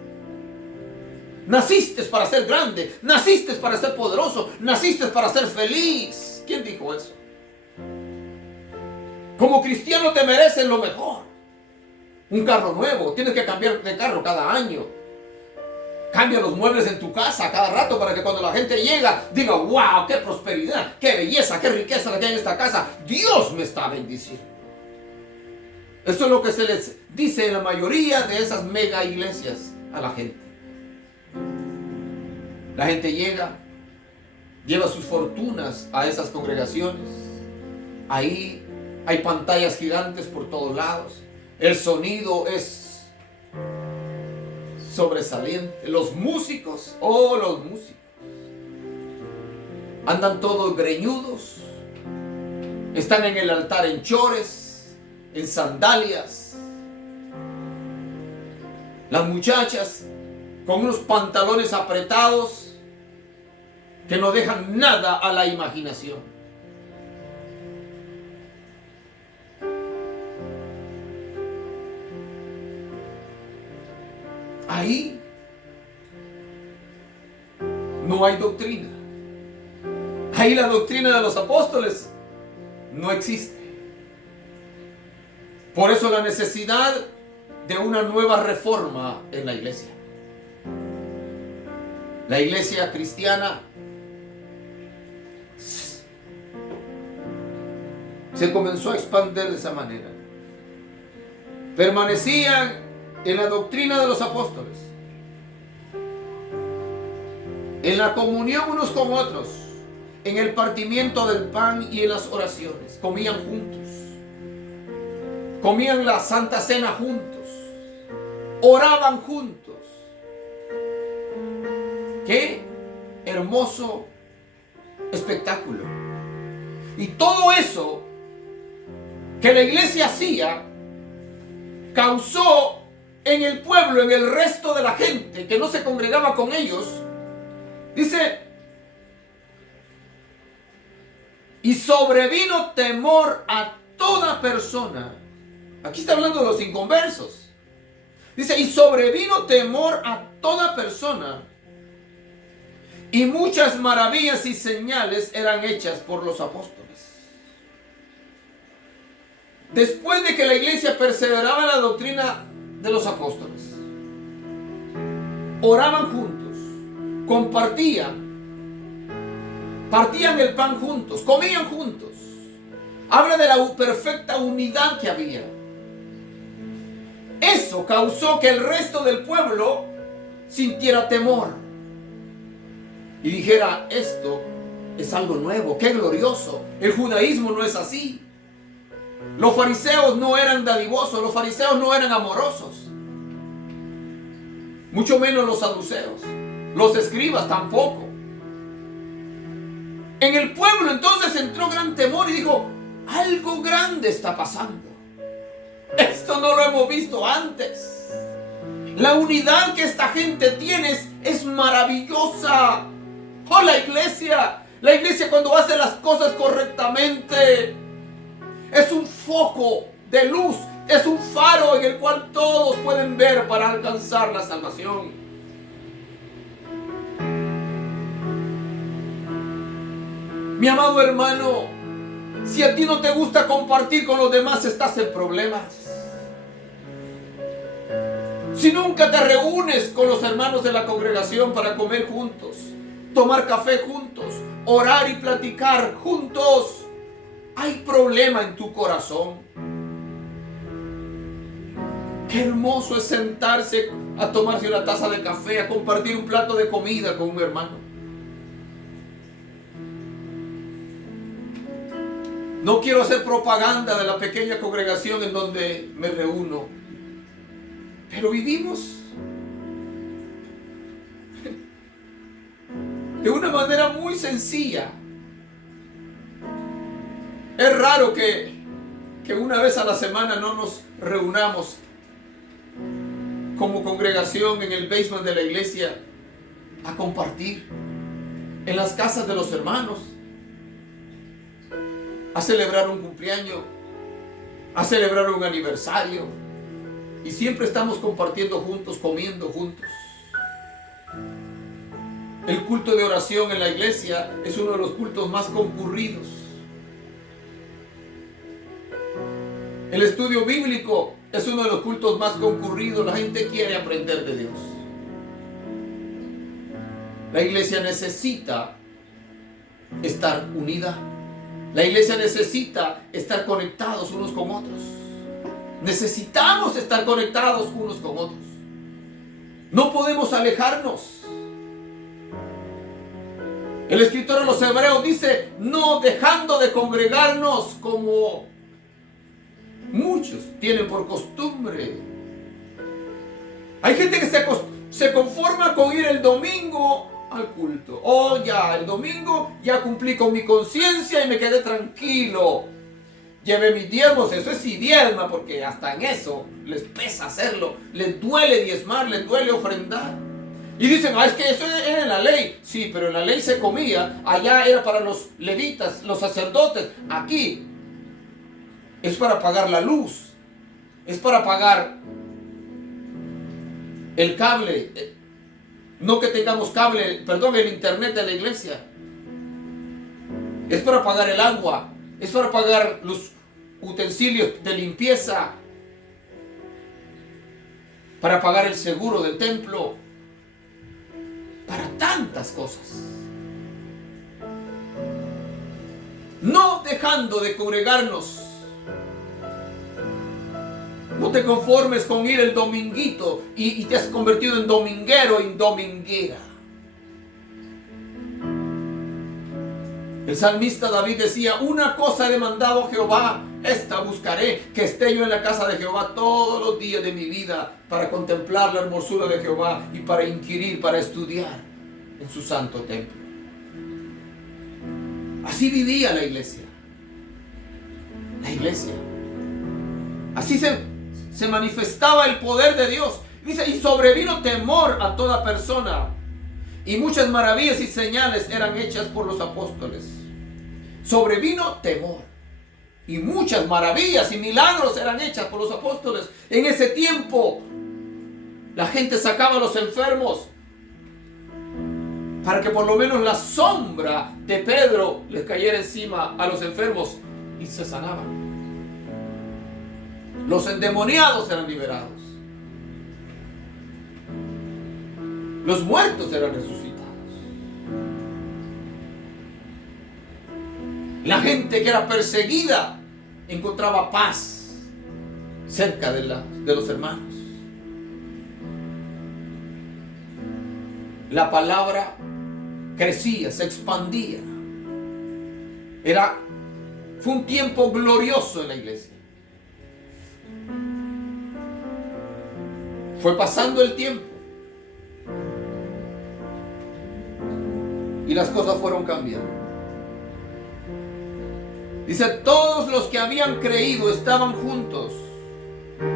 Naciste para ser grande, naciste para ser poderoso, naciste para ser feliz. ¿Quién dijo eso? Como cristiano te mereces lo mejor. Un carro nuevo, tienes que cambiar de carro cada año. Cambia los muebles en tu casa cada rato para que cuando la gente llega diga: wow, qué prosperidad, qué belleza, qué riqueza la que hay en esta casa. Dios me está bendiciendo. Esto es lo que se les dice en la mayoría de esas mega iglesias a la gente. La gente llega, lleva sus fortunas a esas congregaciones. Ahí hay pantallas gigantes por todos lados. El sonido es sobresaliente. Los músicos, los músicos, andan todos greñudos. Están en el altar en chores, en sandalias. Las muchachas con unos pantalones apretados que no dejan nada a la imaginación. Ahí no hay doctrina. Ahí la doctrina de los apóstoles no existe. Por eso la necesidad de una nueva reforma en la iglesia. La iglesia cristiana se comenzó a expandir de esa manera. Permanecían en la doctrina de los apóstoles, en la comunión unos con otros, en el partimiento del pan y en las oraciones. Comían juntos, comían la Santa Cena juntos, oraban juntos. ¡Qué hermoso espectáculo! Y todo eso que la iglesia hacía causó en el pueblo, en el resto de la gente que no se congregaba con ellos, dice, y sobrevino temor a toda persona. Aquí está hablando de los inconversos. Dice, y sobrevino temor a toda persona, y muchas maravillas y señales eran hechas por los apóstoles. Después de que la iglesia perseveraba en la doctrina de los apóstoles, oraban juntos, partían el pan juntos, comían juntos. Habla de la perfecta unidad que había. Eso causó que el resto del pueblo sintiera temor y dijera, esto es algo nuevo, qué glorioso. El judaísmo no es así. Los fariseos no eran dadivosos, los fariseos no eran amorosos, mucho menos los saduceos, los escribas tampoco. En el pueblo entonces entró gran temor y dijo, algo grande está pasando. Esto no lo hemos visto antes. La unidad que esta gente tiene es maravillosa. Oh, la iglesia cuando hace las cosas correctamente es un foco de luz, es un faro en el cual todos pueden ver para alcanzar la salvación. Mi amado hermano, si a ti no te gusta compartir con los demás, estás en problemas. Si nunca te reúnes con los hermanos de la congregación para comer juntos, tomar café juntos, orar y platicar juntos, hay problema en tu corazón. Qué hermoso es sentarse a tomarse una taza de café, a compartir un plato de comida con un hermano. No quiero hacer propaganda de la pequeña congregación en donde me reúno, pero vivimos de una manera muy sencilla. Es raro que una vez a la semana no nos reunamos como congregación en el basement de la iglesia a compartir en las casas de los hermanos, a celebrar un cumpleaños, a celebrar un aniversario, y siempre estamos compartiendo juntos, comiendo juntos. El culto de oración en la iglesia es uno de los cultos más concurridos. El estudio bíblico es uno de los cultos más concurridos. La gente quiere aprender de Dios. La iglesia necesita estar unida. La iglesia necesita estar conectados unos con otros. Necesitamos estar conectados unos con otros. No podemos alejarnos. El escritor a los Hebreos dice, no dejando de congregarnos como muchos tienen por costumbre. Hay gente que se conforma con ir el domingo al culto. Oh, ya, el domingo ya cumplí con mi conciencia y me quedé tranquilo. Llevé mis diezmos, eso es si diezma, porque hasta en eso les pesa hacerlo. Les duele diezmar, les duele ofrendar. Y dicen, es que eso era en la ley. Sí, pero en la ley se comía. Allá era para los levitas, los sacerdotes. Aquí es para pagar la luz. Es para pagar el cable. No que tengamos cable, el internet de la iglesia. Es para pagar el agua. Es para pagar los utensilios de limpieza. para pagar el seguro del templo, para tantas cosas. No dejando de congregarnos. No te conformes con ir el dominguito y te has convertido en dominguero, en dominguera. El salmista David decía: una cosa he demandado a Jehová, esta buscaré, que esté yo en la casa de Jehová todos los días de mi vida, para contemplar la hermosura de Jehová y para inquirir, para estudiar en su santo templo. Así vivía la iglesia. La iglesia. Así se manifestaba el poder de Dios. Dice: y sobrevino temor a toda persona, y muchas maravillas y señales eran hechas por los apóstoles. Sobrevino temor, y muchas maravillas y milagros eran hechas por los apóstoles. En ese tiempo, la gente sacaba a los enfermos para que por lo menos la sombra de Pedro les cayera encima a los enfermos y se sanaban. Los endemoniados eran liberados. Los muertos eran resucitados. La gente que era perseguida encontraba paz cerca de los hermanos. La palabra crecía, se expandía. Fue un tiempo glorioso en la iglesia. Fue pasando el tiempo y las cosas fueron cambiando. Dice: todos los que habían creído estaban juntos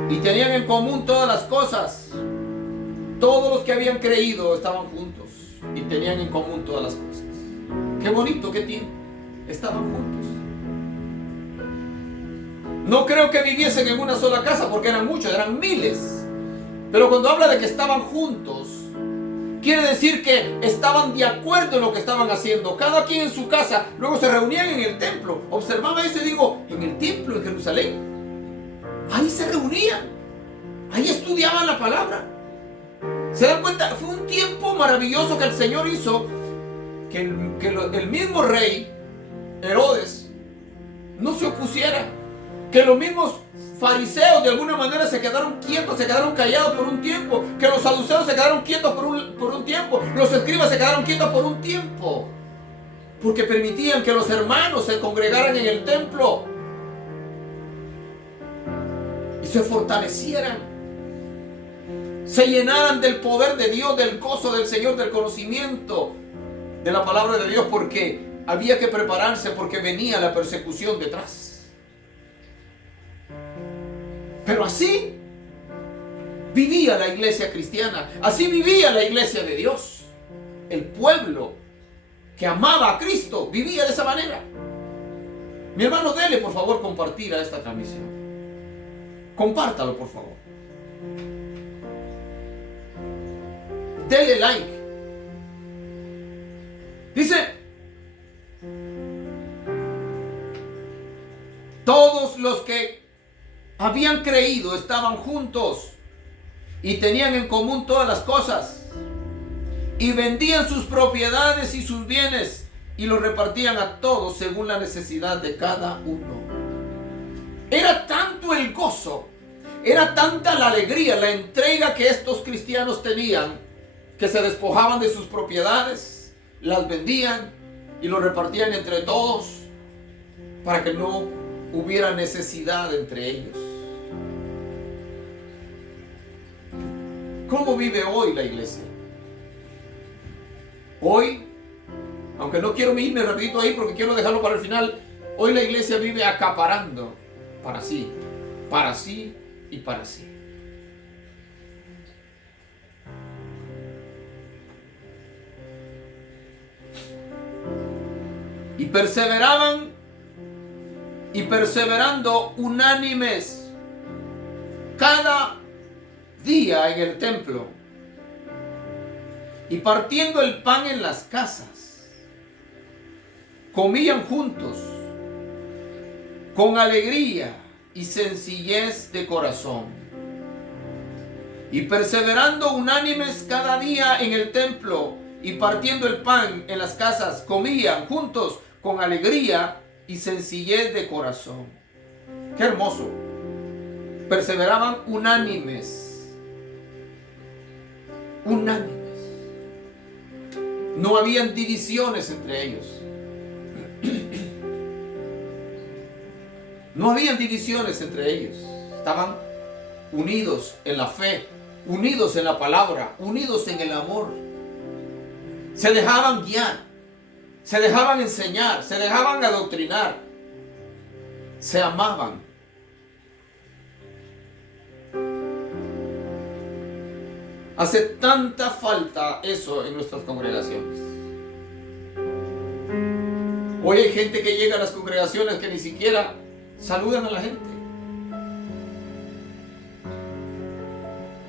y tenían en común todas las cosas. Todos los que habían creído estaban juntos y tenían en común todas las cosas. Qué bonito, qué tiempo. Estaban juntos. No creo que viviesen en una sola casa, porque eran muchos, eran miles. Pero cuando habla de que estaban juntos, quiere decir que estaban de acuerdo en lo que estaban haciendo. Cada quien en su casa. Luego se reunían en el templo. Observaba eso y digo: en el templo en Jerusalén. Ahí se reunían. Ahí estudiaban la palabra. ¿Se dan cuenta? Fue un tiempo maravilloso que el Señor hizo que el mismo rey Herodes no se opusiera. Que los mismos fariseos de alguna manera se quedaron quietos, se quedaron callados por un tiempo. Que los saduceos se quedaron quietos por un tiempo. Los escribas se quedaron quietos por un tiempo. Porque permitían que los hermanos se congregaran en el templo y se fortalecieran. Se llenaran del poder de Dios, del gozo del Señor, del conocimiento de la palabra de Dios, porque había que prepararse, porque venía la persecución detrás. Pero así vivía la iglesia cristiana, así vivía la iglesia de Dios. El pueblo que amaba a Cristo vivía de esa manera. Mi hermano, dele por favor compartir a esta transmisión. Compártalo por favor. Dele like. Dice: todos los que habían creído estaban juntos y tenían en común todas las cosas, y vendían sus propiedades y sus bienes y los repartían a todos según la necesidad de cada uno. Era tanto el gozo, era tanta la alegría, la entrega que estos cristianos tenían, que se despojaban de sus propiedades, las vendían y lo repartían entre todos para que no hubiera necesidad entre ellos. ¿Cómo vive hoy la iglesia? Hoy, aunque no quiero irme rapidito ahí porque quiero dejarlo para el final, hoy la iglesia vive acaparando para sí y para sí. Y perseveraban y perseverando unánimes cada día en el templo y partiendo el pan en las casas, comían juntos con alegría y sencillez de corazón, Y perseverando unánimes cada día en el templo y partiendo el pan en las casas, comían juntos con alegría y sencillez de corazón. ¡Qué hermoso! Perseveraban unánimes. Unánimes. No habían divisiones entre ellos. No habían divisiones entre ellos. Estaban unidos en la fe, unidos en la palabra, unidos en el amor. Se dejaban guiar, se dejaban enseñar, se dejaban adoctrinar, se amaban. Hace tanta falta eso en nuestras congregaciones. Hoy hay gente que llega a las congregaciones que ni siquiera saludan a la gente.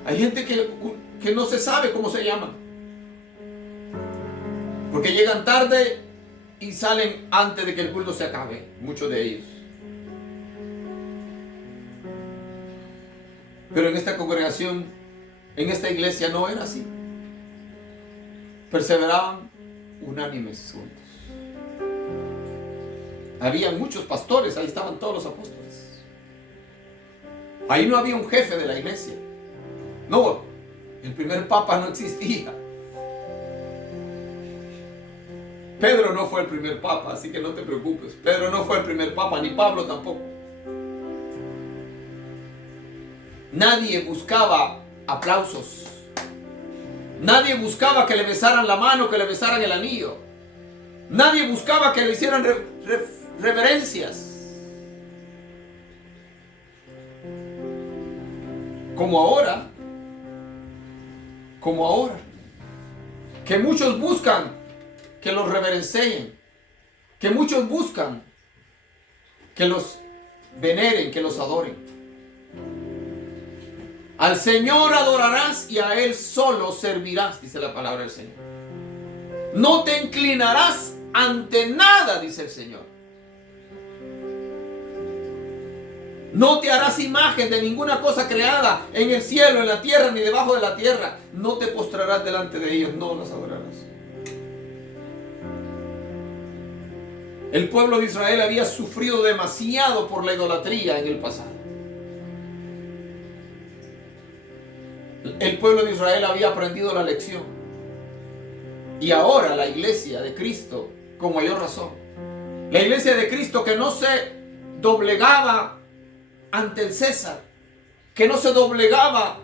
Hay gente que no se sabe cómo se llaman, porque llegan tarde y salen antes de que el culto se acabe, muchos de ellos. Pero en esta congregación, en esta iglesia no era así. Perseveraban unánimes juntos. Habían muchos pastores, ahí estaban todos los apóstoles. Ahí no había un jefe de la iglesia. No, el primer papa no existía. Pedro no fue el primer papa, así que no te preocupes. Pedro no fue el primer papa, ni Pablo tampoco. Nadie buscaba aplausos. Nadie buscaba que le besaran la mano, que le besaran el anillo. Nadie buscaba que le hicieran reverencias. Como ahora, que muchos buscan que los reverencien, que muchos buscan que los veneren, que los adoren. Al Señor adorarás y a Él solo servirás, dice la palabra del Señor. No te inclinarás ante nada, dice el Señor. No te harás imagen de ninguna cosa creada en el cielo, en la tierra, ni debajo de la tierra. No te postrarás delante de ellos, no los adorarás. El pueblo de Israel había sufrido demasiado por la idolatría en el pasado. El pueblo de Israel había aprendido la lección. Y ahora la iglesia de Cristo, con mayor razón. La iglesia de Cristo que no se doblegaba ante el César, que no se doblegaba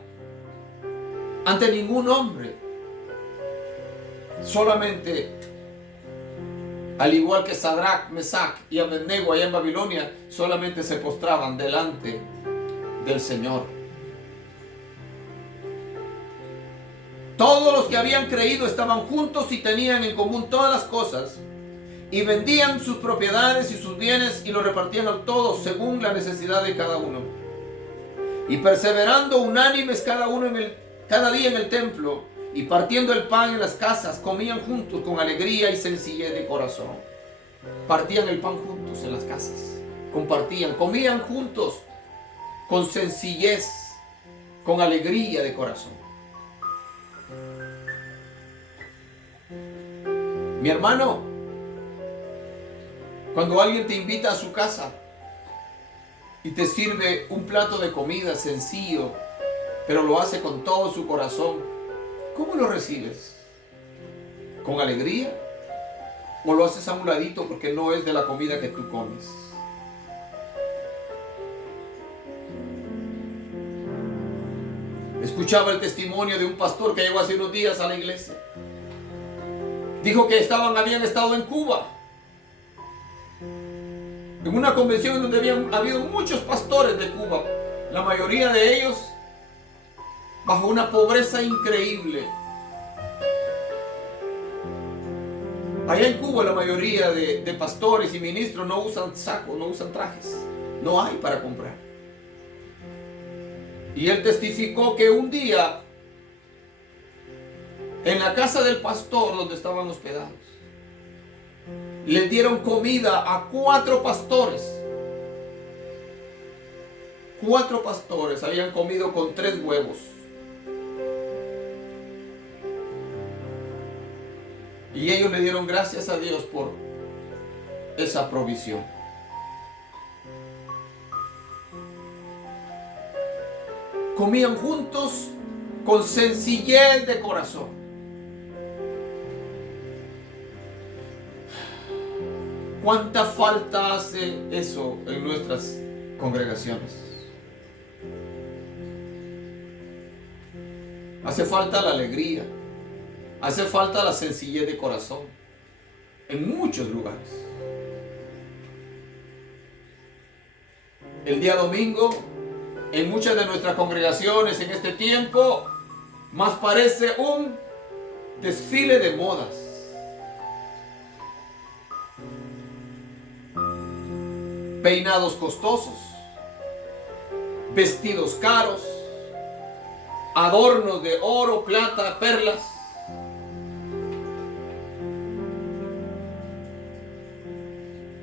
ante ningún hombre, solamente, al igual que Sadrach, Mesach y Abednego allá en Babilonia, solamente se postraban delante del Señor. Todos los que habían creído estaban juntos y tenían en común todas las cosas, y vendían sus propiedades y sus bienes y los repartían a todos según la necesidad de cada uno. Y perseverando unánimes cada día en el templo y partiendo el pan en las casas, comían juntos con alegría y sencillez de corazón. Partían el pan juntos en las casas, compartían, comían juntos con sencillez, con alegría de corazón. Mi hermano, cuando alguien te invita a su casa y te sirve un plato de comida sencillo, pero lo hace con todo su corazón, ¿cómo lo recibes? ¿Con alegría? ¿O lo haces a un ladito porque no es de la comida que tú comes? Escuchaba el testimonio de un pastor que llegó hace unos días a la iglesia. Dijo que habían estado en Cuba, en una convención en donde habían habido muchos pastores de Cuba, la mayoría de ellos bajo una pobreza increíble. Allá en Cuba la mayoría de pastores y ministros no usan sacos, no usan trajes, no hay para comprar. Y él testificó que un día en la casa del pastor donde estaban hospedados, les dieron comida a 4 pastores. 4 pastores habían comido con 3 huevos. Y ellos le dieron gracias a Dios por esa provisión. Comían juntos con sencillez de corazón. ¿Cuánta falta hace eso en nuestras congregaciones? Hace falta la alegría, hace falta la sencillez de corazón en muchos lugares. El día domingo, en muchas de nuestras congregaciones en este tiempo, más parece un desfile de modas. Peinados costosos, vestidos caros, adornos de oro, plata, perlas.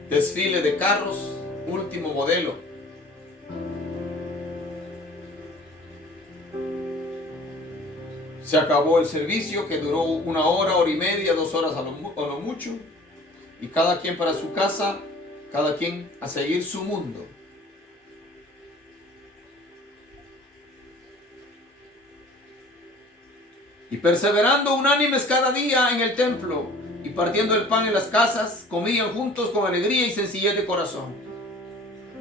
Desfile de carros, último modelo. Se acabó el servicio que duró 1 hora, hora y media, 2 horas a lo mucho. Y cada quien para su casa, cada quien a seguir su mundo. Y perseverando unánimes cada día en el templo y partiendo el pan en las casas, comían juntos con alegría y sencillez de corazón.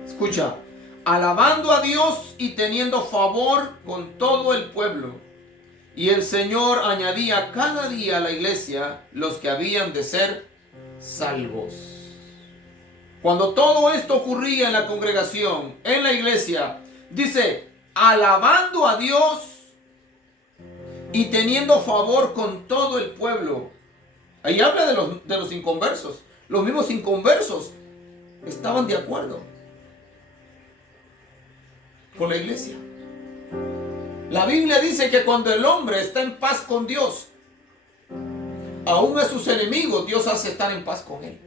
Escucha, alabando a Dios y teniendo favor con todo el pueblo. Y el Señor añadía cada día a la iglesia los que habían de ser salvos. Cuando todo esto ocurría en la congregación, en la iglesia, dice, alabando a Dios y teniendo favor con todo el pueblo. Ahí habla de los inconversos. Los mismos inconversos estaban de acuerdo con la iglesia. La Biblia dice que cuando el hombre está en paz con Dios, aún a sus enemigos, Dios hace estar en paz con él.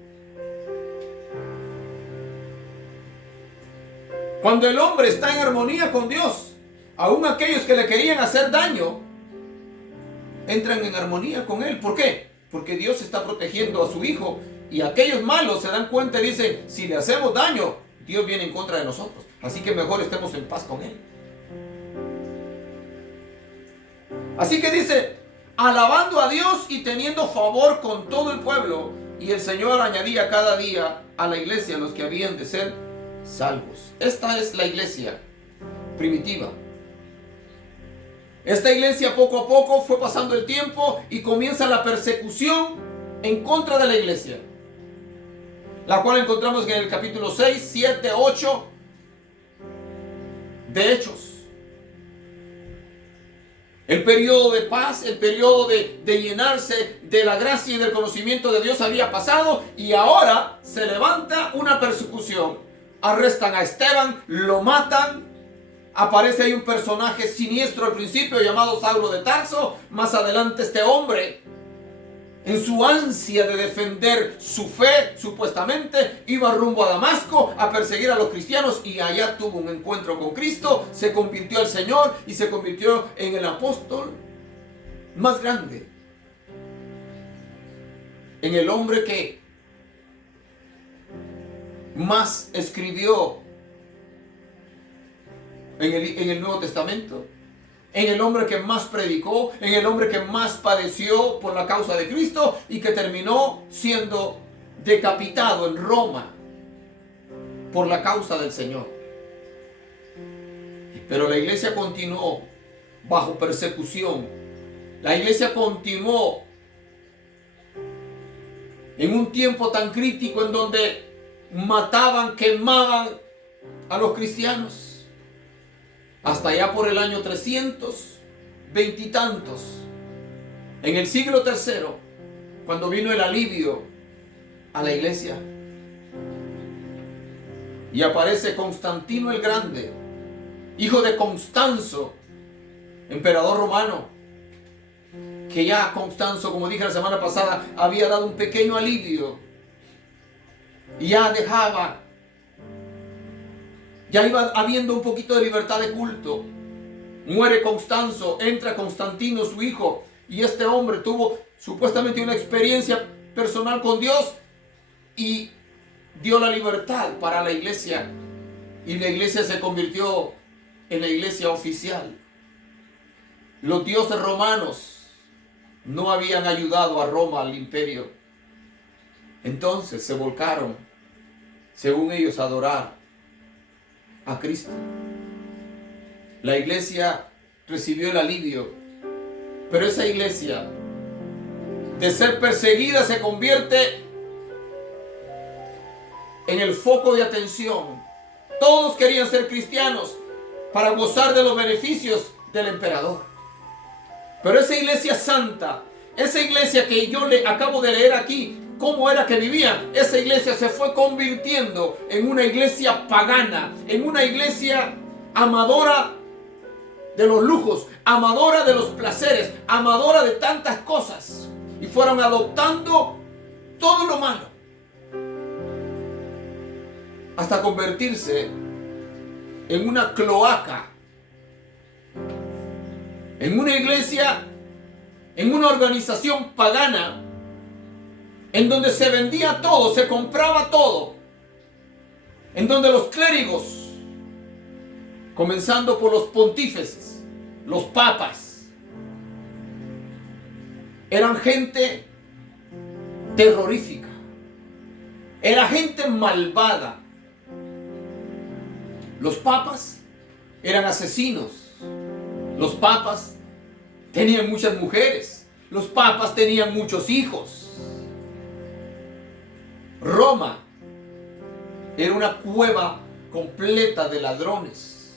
Cuando el hombre está en armonía con Dios, aún aquellos que le querían hacer daño, entran en armonía con él. ¿Por qué? Porque Dios está protegiendo a su hijo. Y aquellos malos se dan cuenta y dicen, si le hacemos daño, Dios viene en contra de nosotros. Así que mejor estemos en paz con él. Así que dice, alabando a Dios y teniendo favor con todo el pueblo. Y el Señor añadía cada día a la iglesia los que habían de ser salvos. Esta es la iglesia primitiva. Esta iglesia poco a poco fue pasando el tiempo y comienza la persecución en contra de la iglesia, la cual encontramos en el capítulo 6, 7, 8 de Hechos. El periodo de paz, el periodo de llenarse de la gracia y del conocimiento de Dios había pasado y ahora se levanta una persecución. Arrestan a Esteban, lo matan. Aparece ahí un personaje siniestro al principio llamado Saulo de Tarso. Más adelante este hombre, en su ansia de defender su fe, supuestamente, iba rumbo a Damasco a perseguir a los cristianos y allá tuvo un encuentro con Cristo, se convirtió al Señor y se convirtió en el apóstol más grande, en el hombre que más escribió en el Nuevo Testamento, en el hombre que más predicó, en el hombre que más padeció por la causa de Cristo y que terminó siendo decapitado en Roma por la causa del Señor. Pero la iglesia continuó bajo persecución. La iglesia continuó en un tiempo tan crítico en donde mataban, quemaban a los cristianos. Hasta allá por el año 320 y tantos, en el siglo III, cuando vino el alivio a la iglesia. Y aparece Constantino el Grande, hijo de Constanzo, emperador romano, que ya Constanzo, como dije la semana pasada, había dado un pequeño alivio. Y ya dejaba, ya iba habiendo un poquito de libertad de culto. Muere Constanzo, entra Constantino, su hijo, y este hombre tuvo supuestamente una experiencia personal con Dios y dio la libertad para la iglesia. Y la iglesia se convirtió en la iglesia oficial. Los dioses romanos no habían ayudado a Roma, al imperio. Entonces se volcaron, según ellos, a adorar a Cristo. La iglesia recibió el alivio, pero esa iglesia, de ser perseguida, se convierte en el foco de atención. Todos querían ser cristianos para gozar de los beneficios del emperador. Pero esa iglesia santa, esa iglesia que yo le acabo de leer aquí, cómo era que vivían, esa iglesia se fue convirtiendo en una iglesia pagana, en una iglesia amadora de los lujos, amadora de los placeres, amadora de tantas cosas. Y fueron adoptando todo lo malo, hasta convertirse en una cloaca, en una iglesia, en una organización pagana, en donde se vendía todo, se compraba todo, en donde los clérigos, comenzando por los pontífices, los papas, eran gente terrorífica, era gente malvada. Los papas eran asesinos. Los papas tenían muchas mujeres. Los papas tenían muchos hijos. Roma era una cueva completa de ladrones.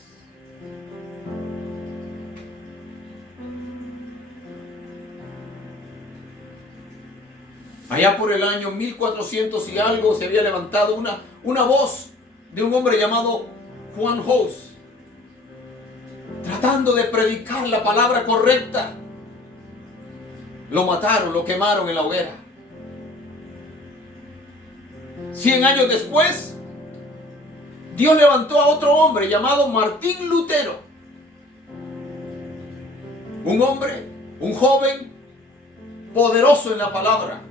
Allá por el año 1400 y algo se había levantado una voz de un hombre llamado Juan Hus, tratando de predicar la palabra correcta. Lo mataron, lo quemaron en la hoguera. 100 años después, Dios levantó a otro hombre llamado Martín Lutero. Un hombre, un joven, poderoso en la palabra.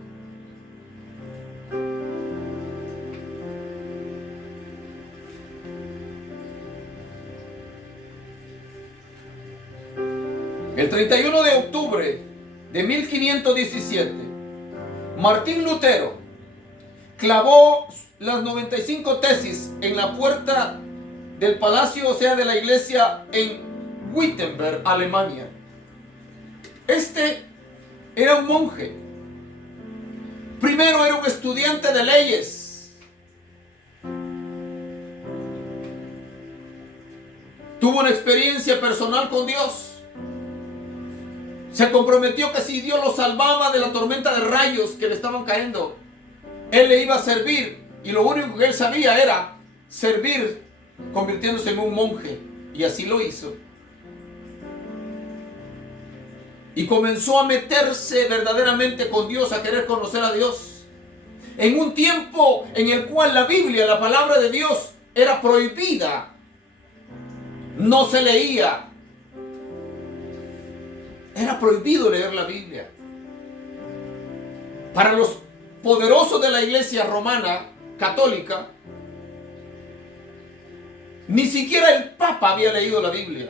El 31 de octubre de 1517, Martín Lutero clavó las 95 tesis en la puerta del palacio, o sea, de la iglesia en Wittenberg, Alemania. Este era un monje. Primero era un estudiante de leyes. Tuvo una experiencia personal con Dios. Se comprometió que si Dios lo salvaba de la tormenta de rayos que le estaban cayendo, él le iba a servir. Y lo único que él sabía era servir, convirtiéndose en un monje. Y así lo hizo. Y comenzó a meterse verdaderamente con Dios, a querer conocer a Dios. En un tiempo en el cual la Biblia, la palabra de Dios, era prohibida. No se leía. Era prohibido leer la Biblia. Para los poderosos de la iglesia romana católica, ni siquiera el Papa había leído la Biblia.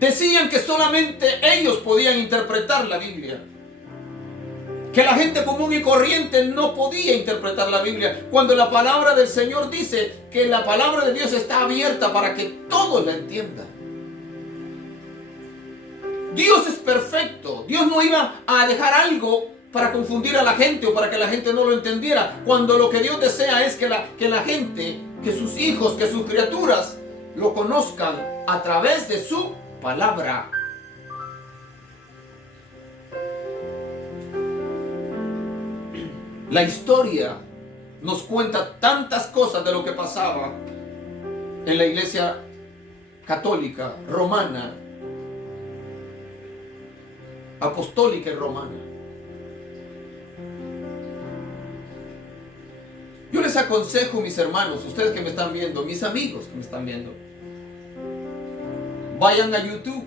Decían que solamente ellos podían interpretar la Biblia, que la gente común y corriente no podía interpretar la Biblia, cuando la palabra del Señor dice que la palabra de Dios está abierta para que todos la entiendan. Dios es perfecto. Dios no iba a dejar algo para confundir a la gente o para que la gente no lo entendiera, cuando lo que Dios desea es que la gente, que sus hijos, que sus criaturas lo conozcan a través de su palabra. La historia nos cuenta tantas cosas de lo que pasaba en la iglesia católica, romana, apostólica y romana. Yo les aconsejo, mis hermanos, ustedes que me están viendo, mis amigos que me están viendo, vayan a YouTube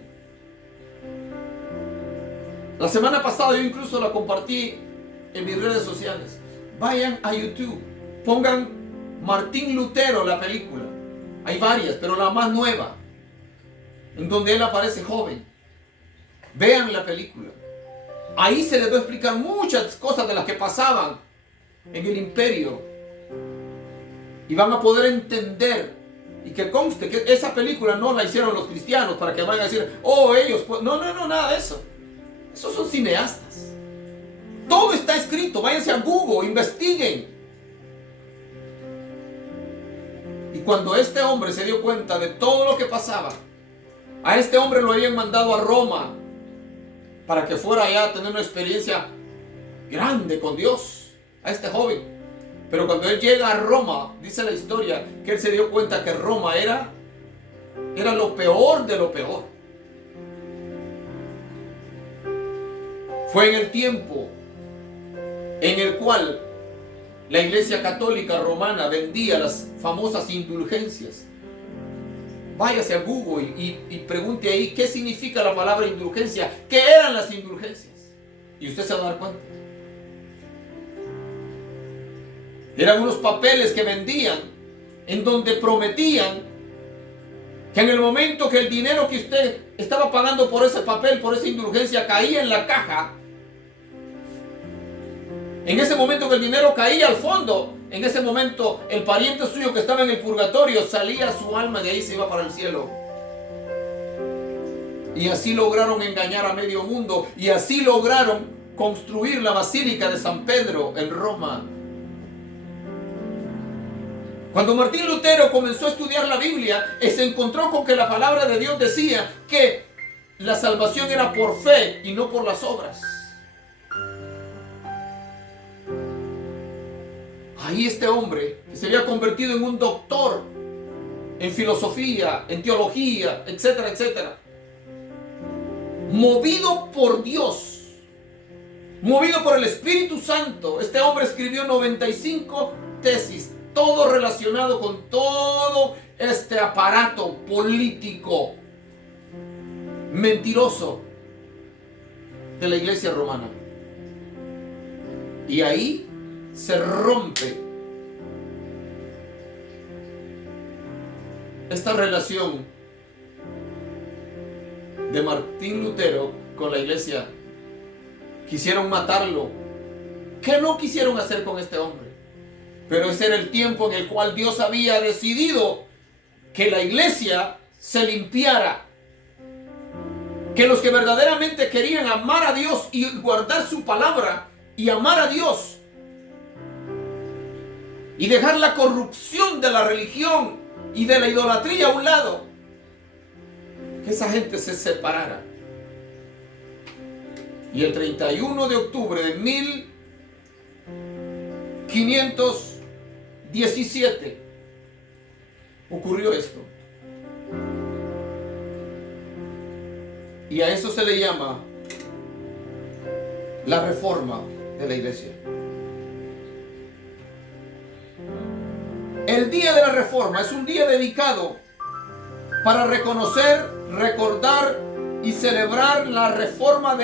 La semana pasada yo incluso la compartí en mis redes sociales. Vayan a YouTube, pongan Martín Lutero, la película. Hay varias, pero la más nueva, en donde él aparece joven. Vean la película. Ahí se les va a explicar muchas cosas de las que pasaban en el imperio. Y van a poder entender. Y que conste que esa película no la hicieron los cristianos para que vayan a decir, oh, ellos, pues, no, nada de eso. Esos son cineastas. Todo está escrito. Váyanse a Google, investiguen. Y cuando este hombre se dio cuenta de todo lo que pasaba, a este hombre lo habían mandado a Roma para que fuera allá a tener una experiencia grande con Dios, a este joven. Pero cuando él llega a Roma, dice la historia, que él se dio cuenta que Roma era lo peor de lo peor. Fue en el tiempo en el cual la Iglesia Católica Romana vendía las famosas indulgencias. Váyase a Google y pregunte ahí qué significa la palabra indulgencia, qué eran las indulgencias. Y usted se va a dar cuenta. Eran unos papeles que vendían en donde prometían que en el momento que el dinero que usted estaba pagando por ese papel, por esa indulgencia, caía en la caja, en ese momento que el dinero caía al fondo, en ese momento el pariente suyo que estaba en el purgatorio salía su alma de ahí, se iba para el cielo. Y así lograron engañar a medio mundo, y así lograron construir la Basílica de San Pedro en Roma. Cuando Martín Lutero comenzó a estudiar la Biblia, se encontró con que la palabra de Dios decía que la salvación era por fe y no por las obras. Ahí este hombre, que se había convertido en un doctor en filosofía, en teología, etcétera, etcétera, movido por Dios, movido por el Espíritu Santo, este hombre escribió 95 tesis, todo relacionado con todo este aparato político mentiroso de la iglesia romana. Y ahí se rompe esta relación de Martín Lutero con la iglesia. Quisieron matarlo. ¿Qué no quisieron hacer con este hombre? Pero ese era el tiempo en el cual Dios había decidido que la iglesia se limpiara. Que los que verdaderamente querían amar a Dios y guardar su palabra y amar a Dios y dejar la corrupción de la religión y de la idolatría a un lado, que esa gente se separara. Y el 31 de octubre de 1517 ocurrió esto. Y a eso se le llama la reforma de la iglesia. El día de la reforma es un día dedicado para reconocer, recordar y celebrar la reforma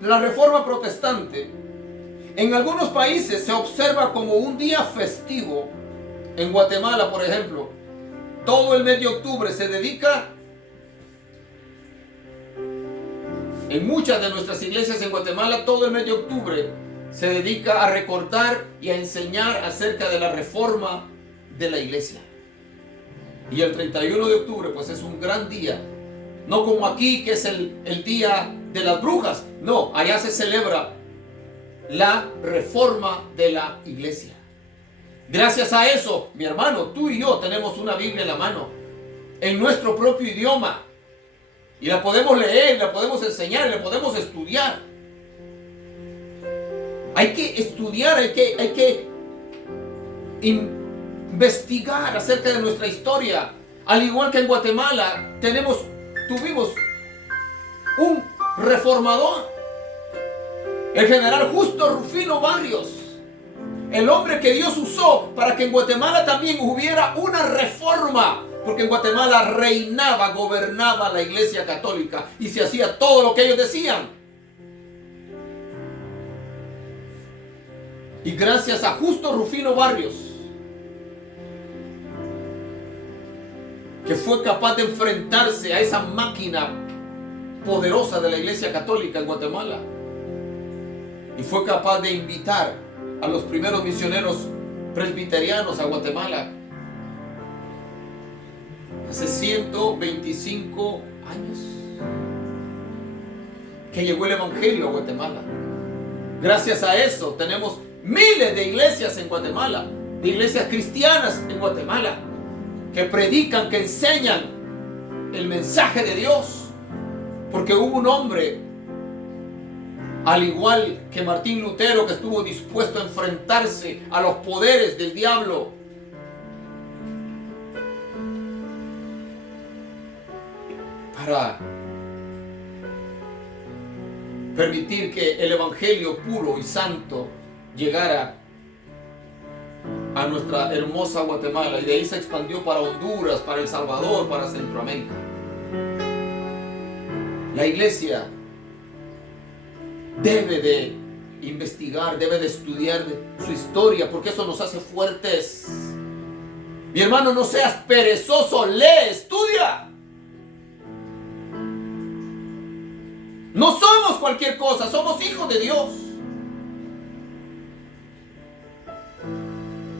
la reforma protestante. En algunos países se observa como un día festivo. En Guatemala, por ejemplo, todo el mes de octubre se dedica, en muchas de nuestras iglesias en Guatemala, todo el mes de octubre se dedica a recordar y a enseñar acerca de la reforma de la iglesia. Y el 31 de octubre pues es un gran día. No como aquí, que es el día de las brujas. No, allá se celebra la reforma de la iglesia. Gracias a eso, mi hermano, tú y yo tenemos una Biblia en la mano, en nuestro propio idioma. Y la podemos leer, la podemos enseñar, la podemos estudiar. Hay que estudiar, hay que investigar acerca de nuestra historia. Al igual que en Guatemala tuvimos un reformador, el general Justo Rufino Barrios, el hombre que Dios usó para que en Guatemala también hubiera una reforma, porque en Guatemala reinaba, gobernaba la iglesia católica y se hacía todo lo que ellos decían. Y gracias a Justo Rufino Barrios, que fue capaz de enfrentarse a esa máquina poderosa de la Iglesia Católica en Guatemala, y fue capaz de invitar a los primeros misioneros presbiterianos a Guatemala hace 125 años que llegó el Evangelio a Guatemala. Gracias a eso tenemos miles de iglesias en Guatemala, de iglesias cristianas en Guatemala, que predican, que enseñan el mensaje de Dios, porque hubo un hombre, al igual que Martín Lutero, que estuvo dispuesto a enfrentarse a los poderes del diablo para permitir que el evangelio puro y santo llegara a nuestra hermosa Guatemala, y de ahí se expandió para Honduras, para El Salvador, para Centroamérica. La iglesia debe de investigar, debe de estudiar su historia, porque eso nos hace fuertes. Mi hermano, no seas perezoso, lee, estudia. No somos cualquier cosa, somos hijos de Dios.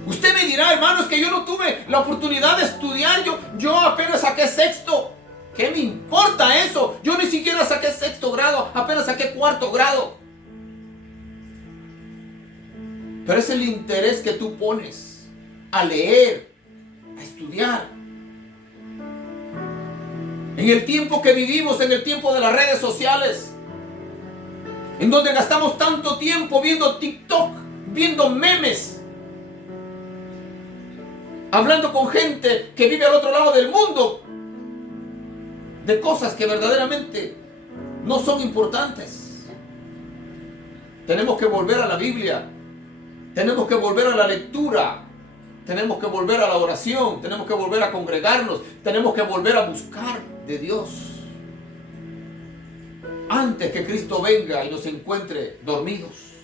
Usted me dirá, hermano, es que yo no tuve la oportunidad de estudiar, yo apenas saqué sexto. ¿Qué me importa eso? Yo ni siquiera saqué sexto grado, apenas saqué cuarto grado. Pero es el interés que tú pones a leer, a estudiar. En el tiempo que vivimos, en el tiempo de las redes sociales, en donde gastamos tanto tiempo viendo TikTok, viendo memes, hablando con gente que vive al otro lado del mundo, de cosas que verdaderamente no son importantes. Tenemos que volver a la Biblia, tenemos que volver a la lectura, tenemos que volver a la oración, tenemos que volver a congregarnos, tenemos que volver a buscar de Dios antes que Cristo venga y nos encuentre dormidos.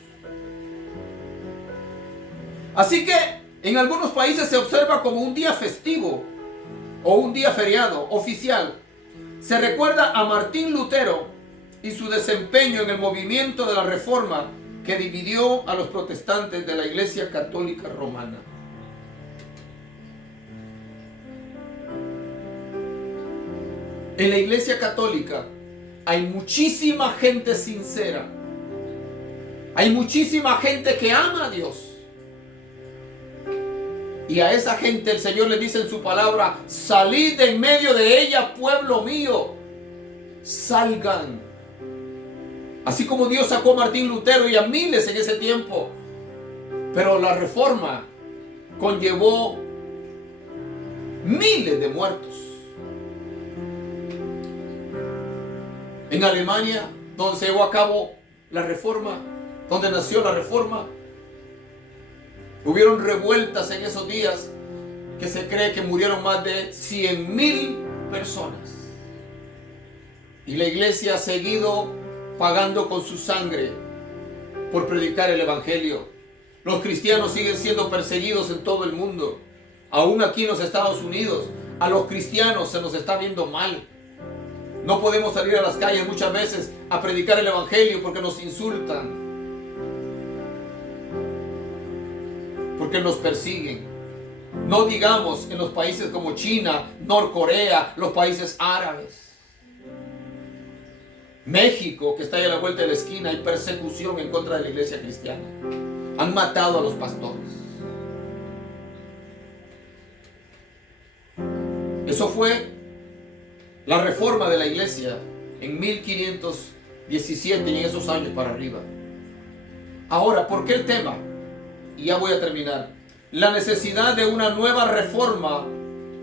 Así que en algunos países se observa como un día festivo o un día feriado oficial. Se recuerda a Martín Lutero y su desempeño en el movimiento de la Reforma que dividió a los protestantes de la Iglesia Católica Romana. En la Iglesia Católica hay muchísima gente sincera. Hay muchísima gente que ama a Dios. Y a esa gente el Señor le dice en su palabra: salid de en medio de ella, pueblo mío. Salgan. Así como Dios sacó a Martín Lutero y a miles en ese tiempo. Pero la Reforma conllevó miles de muertos. En Alemania, donde se llevó a cabo la Reforma, donde nació la Reforma, hubieron revueltas en esos días que se cree que murieron más de 100,000 personas. Y la iglesia ha seguido pagando con su sangre por predicar el evangelio. Los cristianos siguen siendo perseguidos en todo el mundo. Aún aquí en los Estados Unidos, a los cristianos se nos está viendo mal. No podemos salir a las calles muchas veces a predicar el evangelio porque nos insultan, porque nos persiguen. No digamos en los países como China, Norcorea, los países árabes. México, que está ahí a la vuelta de la esquina, hay persecución en contra de la iglesia cristiana. Han matado a los pastores. Eso fue la reforma de la iglesia en 1517 y en esos años para arriba. Ahora, ¿por qué el tema? Y ya voy a terminar. La necesidad de una nueva reforma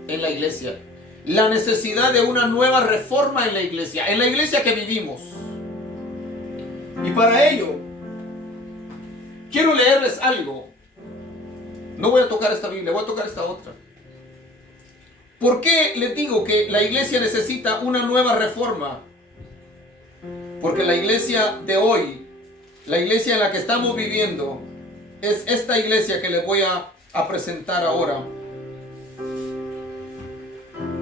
en la iglesia. La necesidad de una nueva reforma en la iglesia que vivimos. Y para ello, quiero leerles algo. No voy a tocar esta Biblia, voy a tocar esta otra. ¿Por qué les digo que la iglesia necesita una nueva reforma? Porque la iglesia de hoy, la iglesia en la que estamos viviendo, es esta iglesia que les voy a presentar ahora.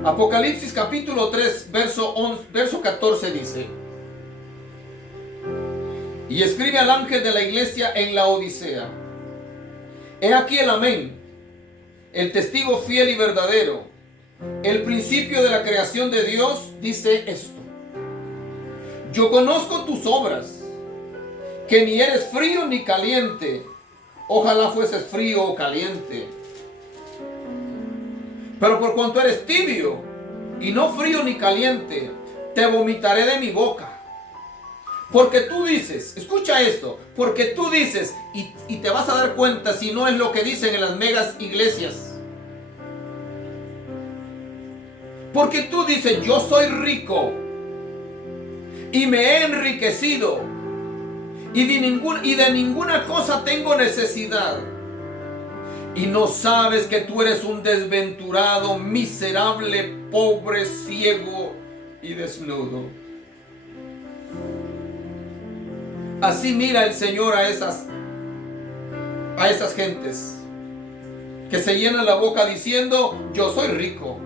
Apocalipsis capítulo 3, verso 14 dice: y escribe al ángel de la iglesia en la Odisea: he aquí el amén, el testigo fiel y verdadero, el principio de la creación de Dios, dice esto: yo conozco tus obras, que ni eres frío ni caliente. Ojalá fueses frío o caliente. Pero por cuanto eres tibio y no frío ni caliente, te vomitaré de mi boca. Porque tú dices, escucha esto, porque tú dices, y te vas a dar cuenta si no es lo que dicen en las megas iglesias. Porque tú dices, yo soy rico y me he enriquecido y de ninguna cosa tengo necesidad. Y no sabes que tú eres un desventurado, miserable, pobre, ciego y desnudo. Así mira el Señor a esas gentes que se llenan la boca diciendo: yo soy rico,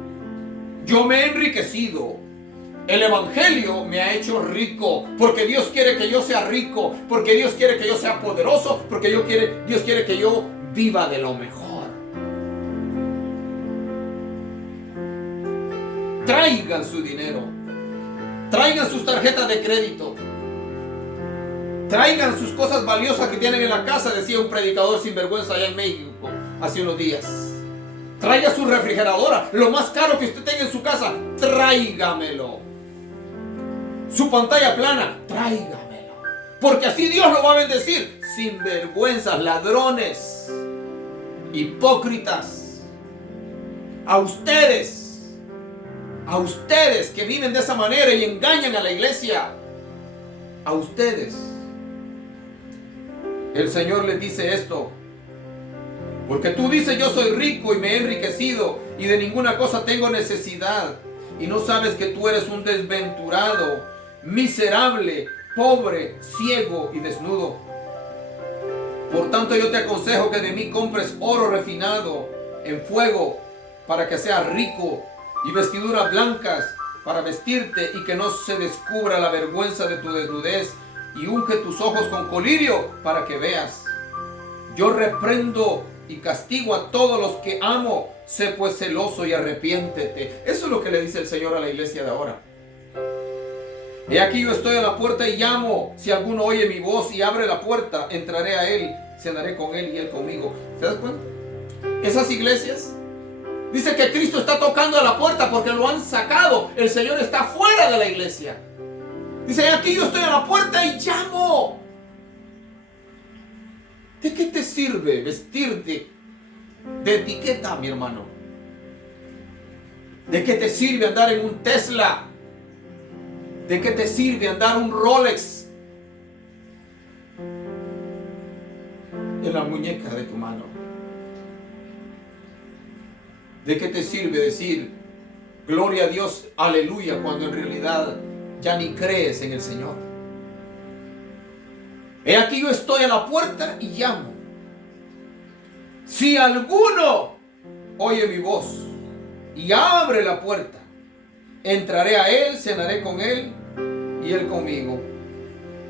yo me he enriquecido, el evangelio me ha hecho rico, porque Dios quiere que yo sea rico, porque Dios quiere que yo sea poderoso, porque Dios quiere que yo viva de lo mejor. Traigan su dinero, traigan sus tarjetas de crédito, traigan sus cosas valiosas que tienen en la casa, decía un predicador sinvergüenza allá en México hace unos días. Traiga su refrigeradora, lo más caro que usted tenga en su casa, tráigamelo. Su pantalla plana, tráigamelo, porque así Dios lo va a bendecir. Sinvergüenzas, ladrones, hipócritas, a ustedes que viven de esa manera y engañan a la iglesia, a ustedes el Señor les dice esto: porque tú dices, yo soy rico y me he enriquecido y de ninguna cosa tengo necesidad, y no sabes que tú eres un desventurado, miserable, pobre, ciego y desnudo. Por tanto yo te aconsejo que de mí compres oro refinado en fuego, para que seas rico, y vestiduras blancas para vestirte, y que no se descubra la vergüenza de tu desnudez, y unge tus ojos con colirio para que veas. Yo reprendo y castigo a todos los que amo. Sé pues celoso y arrepiéntete. Eso es lo que le dice el Señor a la iglesia de ahora. He aquí yo estoy a la puerta y llamo. Si alguno oye mi voz y abre la puerta, entraré a él, cenaré con él y él conmigo. ¿Te das cuenta? Esas iglesias, dice que Cristo está tocando a la puerta porque lo han sacado. El Señor está fuera de la iglesia. Dice: aquí yo estoy a la puerta y llamo. ¿De qué te sirve vestirte de etiqueta, mi hermano? ¿De qué te sirve andar en un Tesla? ¿De qué te sirve andar un Rolex en la muñeca de tu mano? ¿De qué te sirve decir gloria a Dios, aleluya, cuando en realidad ya ni crees en el Señor? He aquí yo estoy a la puerta y llamo. Si alguno oye mi voz y abre la puerta, entraré a él, cenaré con él y él conmigo.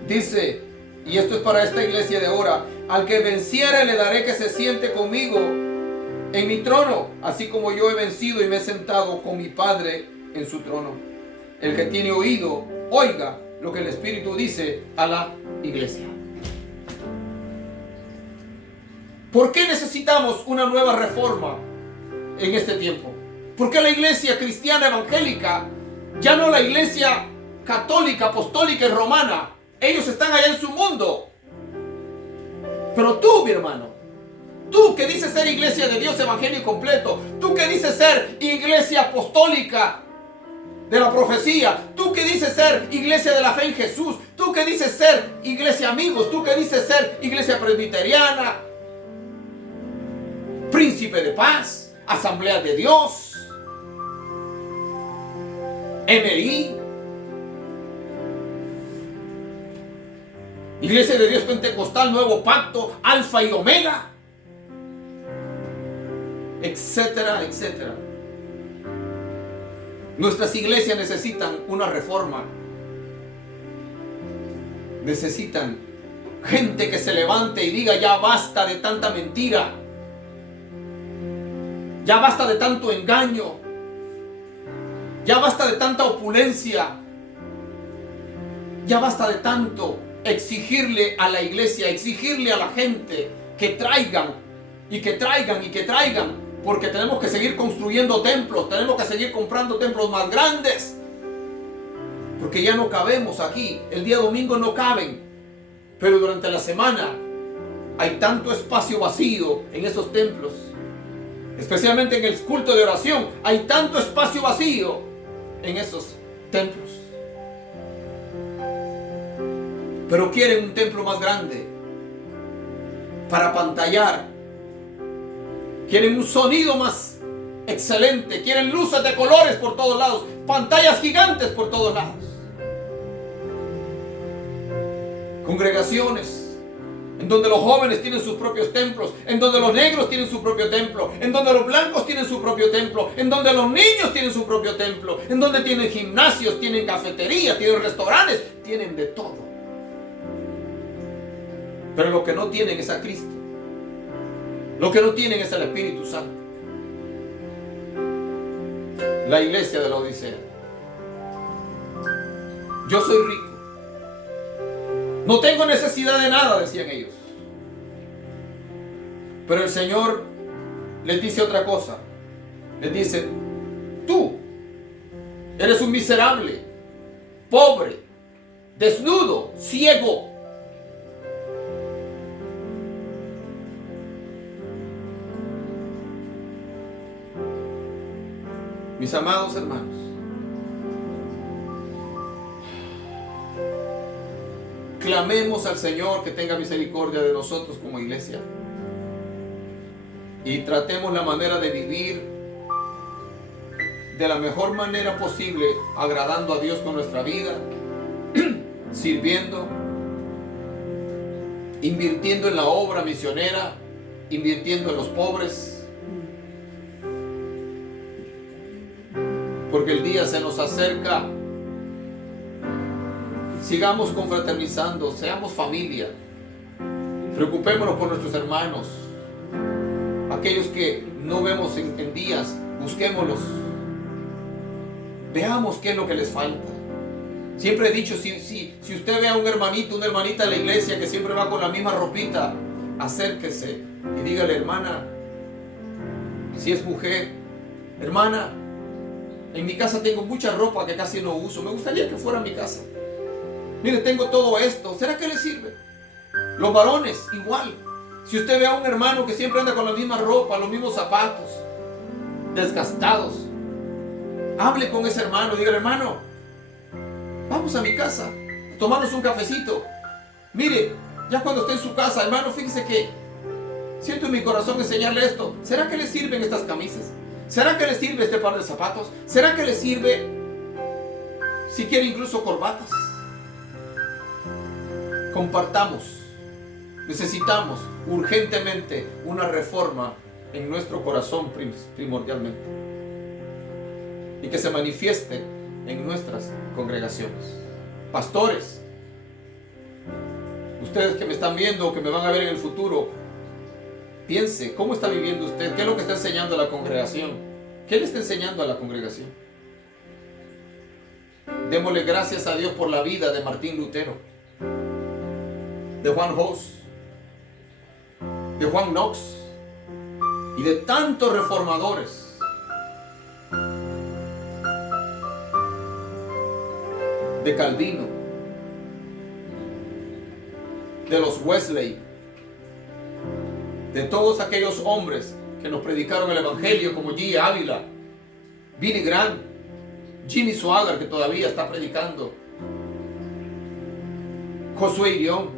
Dice, y esto es para esta iglesia de ahora: al que venciere le daré que se siente conmigo en mi trono, así como yo he vencido y me he sentado con mi Padre en su trono. El que tiene oído, oiga lo que el Espíritu dice a la iglesia. ¿Por qué necesitamos una nueva reforma en este tiempo? ¿Por qué la iglesia cristiana evangélica, ya no la iglesia católica, apostólica y romana? Ellos están allá en su mundo. Pero tú, mi hermano, tú que dices ser iglesia de Dios, evangelio completo, tú que dices ser iglesia apostólica de la profecía, tú que dices ser iglesia de la fe en Jesús, tú que dices ser iglesia amigos, tú que dices ser iglesia presbiteriana, príncipe de paz, asamblea de Dios, MI, Iglesia de Dios Pentecostal, Nuevo Pacto, Alfa y Omega, etcétera, etcétera. Nuestras iglesias necesitan una reforma. Necesitan gente que se levante y diga: ya basta de tanta mentira, ya basta de tanto engaño, ya basta de tanta opulencia, ya basta de tanto exigirle a la iglesia, exigirle a la gente que traigan y que traigan y que traigan, porque tenemos que seguir construyendo templos, tenemos que seguir comprando templos más grandes, porque ya no cabemos aquí. El día domingo no caben, pero durante la semana hay tanto espacio vacío en esos templos, especialmente en el culto de oración. Hay tanto espacio vacío en esos templos, pero quieren un templo más grande para apantallar. Quieren un sonido más excelente, quieren luces de colores por todos lados, pantallas gigantes por todos lados. Congregaciones en donde los jóvenes tienen sus propios templos, en donde los negros tienen su propio templo, en donde los blancos tienen su propio templo, en donde los niños tienen su propio templo, en donde tienen gimnasios, tienen cafeterías, tienen restaurantes, tienen de todo. Pero lo que no tienen es a Cristo. Lo que no tienen es el Espíritu Santo. La iglesia de la Odisea: yo soy rico, no tengo necesidad de nada, decían ellos. Pero el Señor les dice otra cosa. Les dice: tú eres un miserable, pobre, desnudo, ciego. Mis amados hermanos, clamemos al Señor que tenga misericordia de nosotros como iglesia y tratemos la manera de vivir de la mejor manera posible, agradando a Dios con nuestra vida, sirviendo, invirtiendo en la obra misionera, invirtiendo en los pobres, porque el día se nos acerca. Sigamos confraternizando, seamos familia, preocupémonos por nuestros hermanos, aquellos que no vemos en días, busquémoslos, veamos qué es lo que les falta. Siempre he dicho, si usted ve a un hermanito, una hermanita de la iglesia que siempre va con la misma ropita, acérquese y dígale: hermana, si es mujer, hermana, en mi casa tengo mucha ropa que casi no uso, me gustaría que fuera a mi casa. Mire, tengo todo esto, ¿será que le sirve? Los varones, igual. Si usted ve a un hermano que siempre anda con la misma ropa, los mismos zapatos, desgastados, hable con ese hermano, dígale: hermano, vamos a mi casa, tomarnos un cafecito. Mire, ya cuando esté en su casa, hermano, fíjese que siento en mi corazón enseñarle esto. ¿Será que le sirven estas camisas? ¿Será que le sirve este par de zapatos? ¿Será que le sirve, si quiere, incluso corbatas? Compartamos. Necesitamos urgentemente una reforma en nuestro corazón primordialmente, y que se manifieste en nuestras congregaciones. Pastores, ustedes que me están viendo o que me van a ver en el futuro, piense, ¿cómo está viviendo usted? ¿Qué es lo que está enseñando a la congregación? ¿Qué le está enseñando a la congregación? Démosle gracias a Dios por la vida de Martín Lutero, de Juan Hus, de Juan Knox y de tantos reformadores. De Calvino, de los Wesley, de todos aquellos hombres que nos predicaron el Evangelio, como G. Ávila, Billy Graham, Jimmy Swaggart, que todavía está predicando, Josué Irión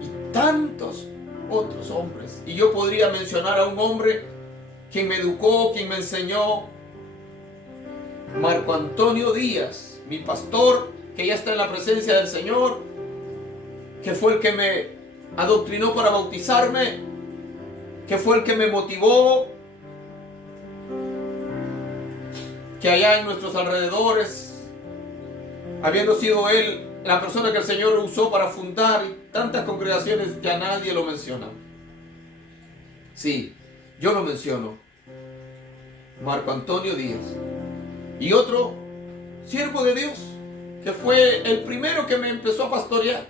y tantos otros hombres. Y yo podría mencionar a un hombre quien me educó, quien me enseñó, Marco Antonio Díaz, mi pastor, que ya está en la presencia del Señor, que fue el que me adoctrinó para bautizarme, que fue el que me motivó, que allá en nuestros alrededores, habiendo sido él la persona que el Señor usó para fundar tantas congregaciones, ya nadie lo menciona. Sí, yo lo menciono. Marco Antonio Díaz. Y otro siervo de Dios, que fue el primero que me empezó a pastorear,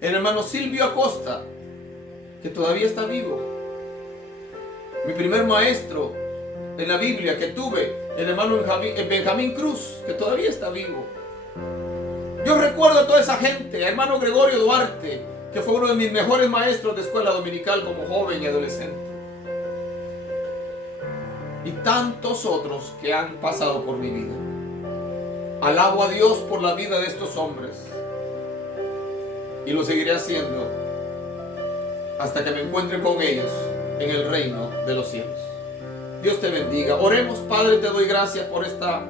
el hermano Silvio Acosta, que todavía está vivo. Mi primer maestro en la Biblia que tuve, el hermano Benjamín Cruz, que todavía está vivo. Yo recuerdo a toda esa gente, hermano Gregorio Duarte, que fue uno de mis mejores maestros de escuela dominical como joven y adolescente. Y tantos otros que han pasado por mi vida. Alabo a Dios por la vida de estos hombres. Y lo seguiré haciendo hasta que me encuentre con ellos en el reino de los cielos. Dios te bendiga. Oremos. Padre, te doy gracias por esta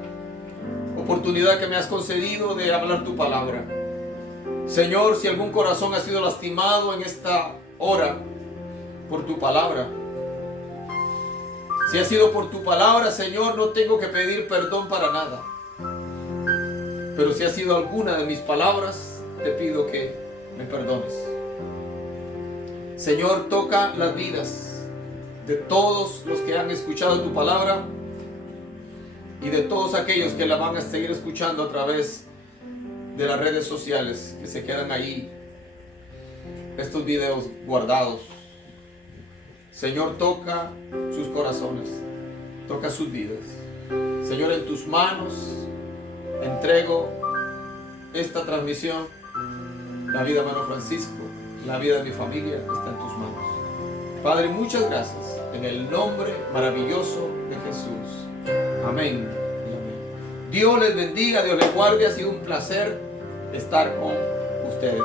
oportunidad que me has concedido de hablar tu palabra. Señor, si algún corazón ha sido lastimado en esta hora por tu palabra, si ha sido por tu palabra, Señor, no tengo que pedir perdón para nada. Pero si ha sido alguna de mis palabras, te pido que me perdones. Señor, toca las vidas de todos los que han escuchado tu palabra y de todos aquellos que la van a seguir escuchando a través de las redes sociales, que se quedan ahí estos videos guardados. Señor, toca sus corazones, toca sus vidas. Señor, en tus manos entrego esta transmisión. La vida de hermano Francisco, la vida de mi familia está en tus manos. Padre, muchas gracias en el nombre maravilloso de Jesús. Amén. Dios les bendiga, Dios les guarde. Ha sido un placer estar con ustedes.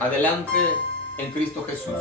Adelante en Cristo Jesús.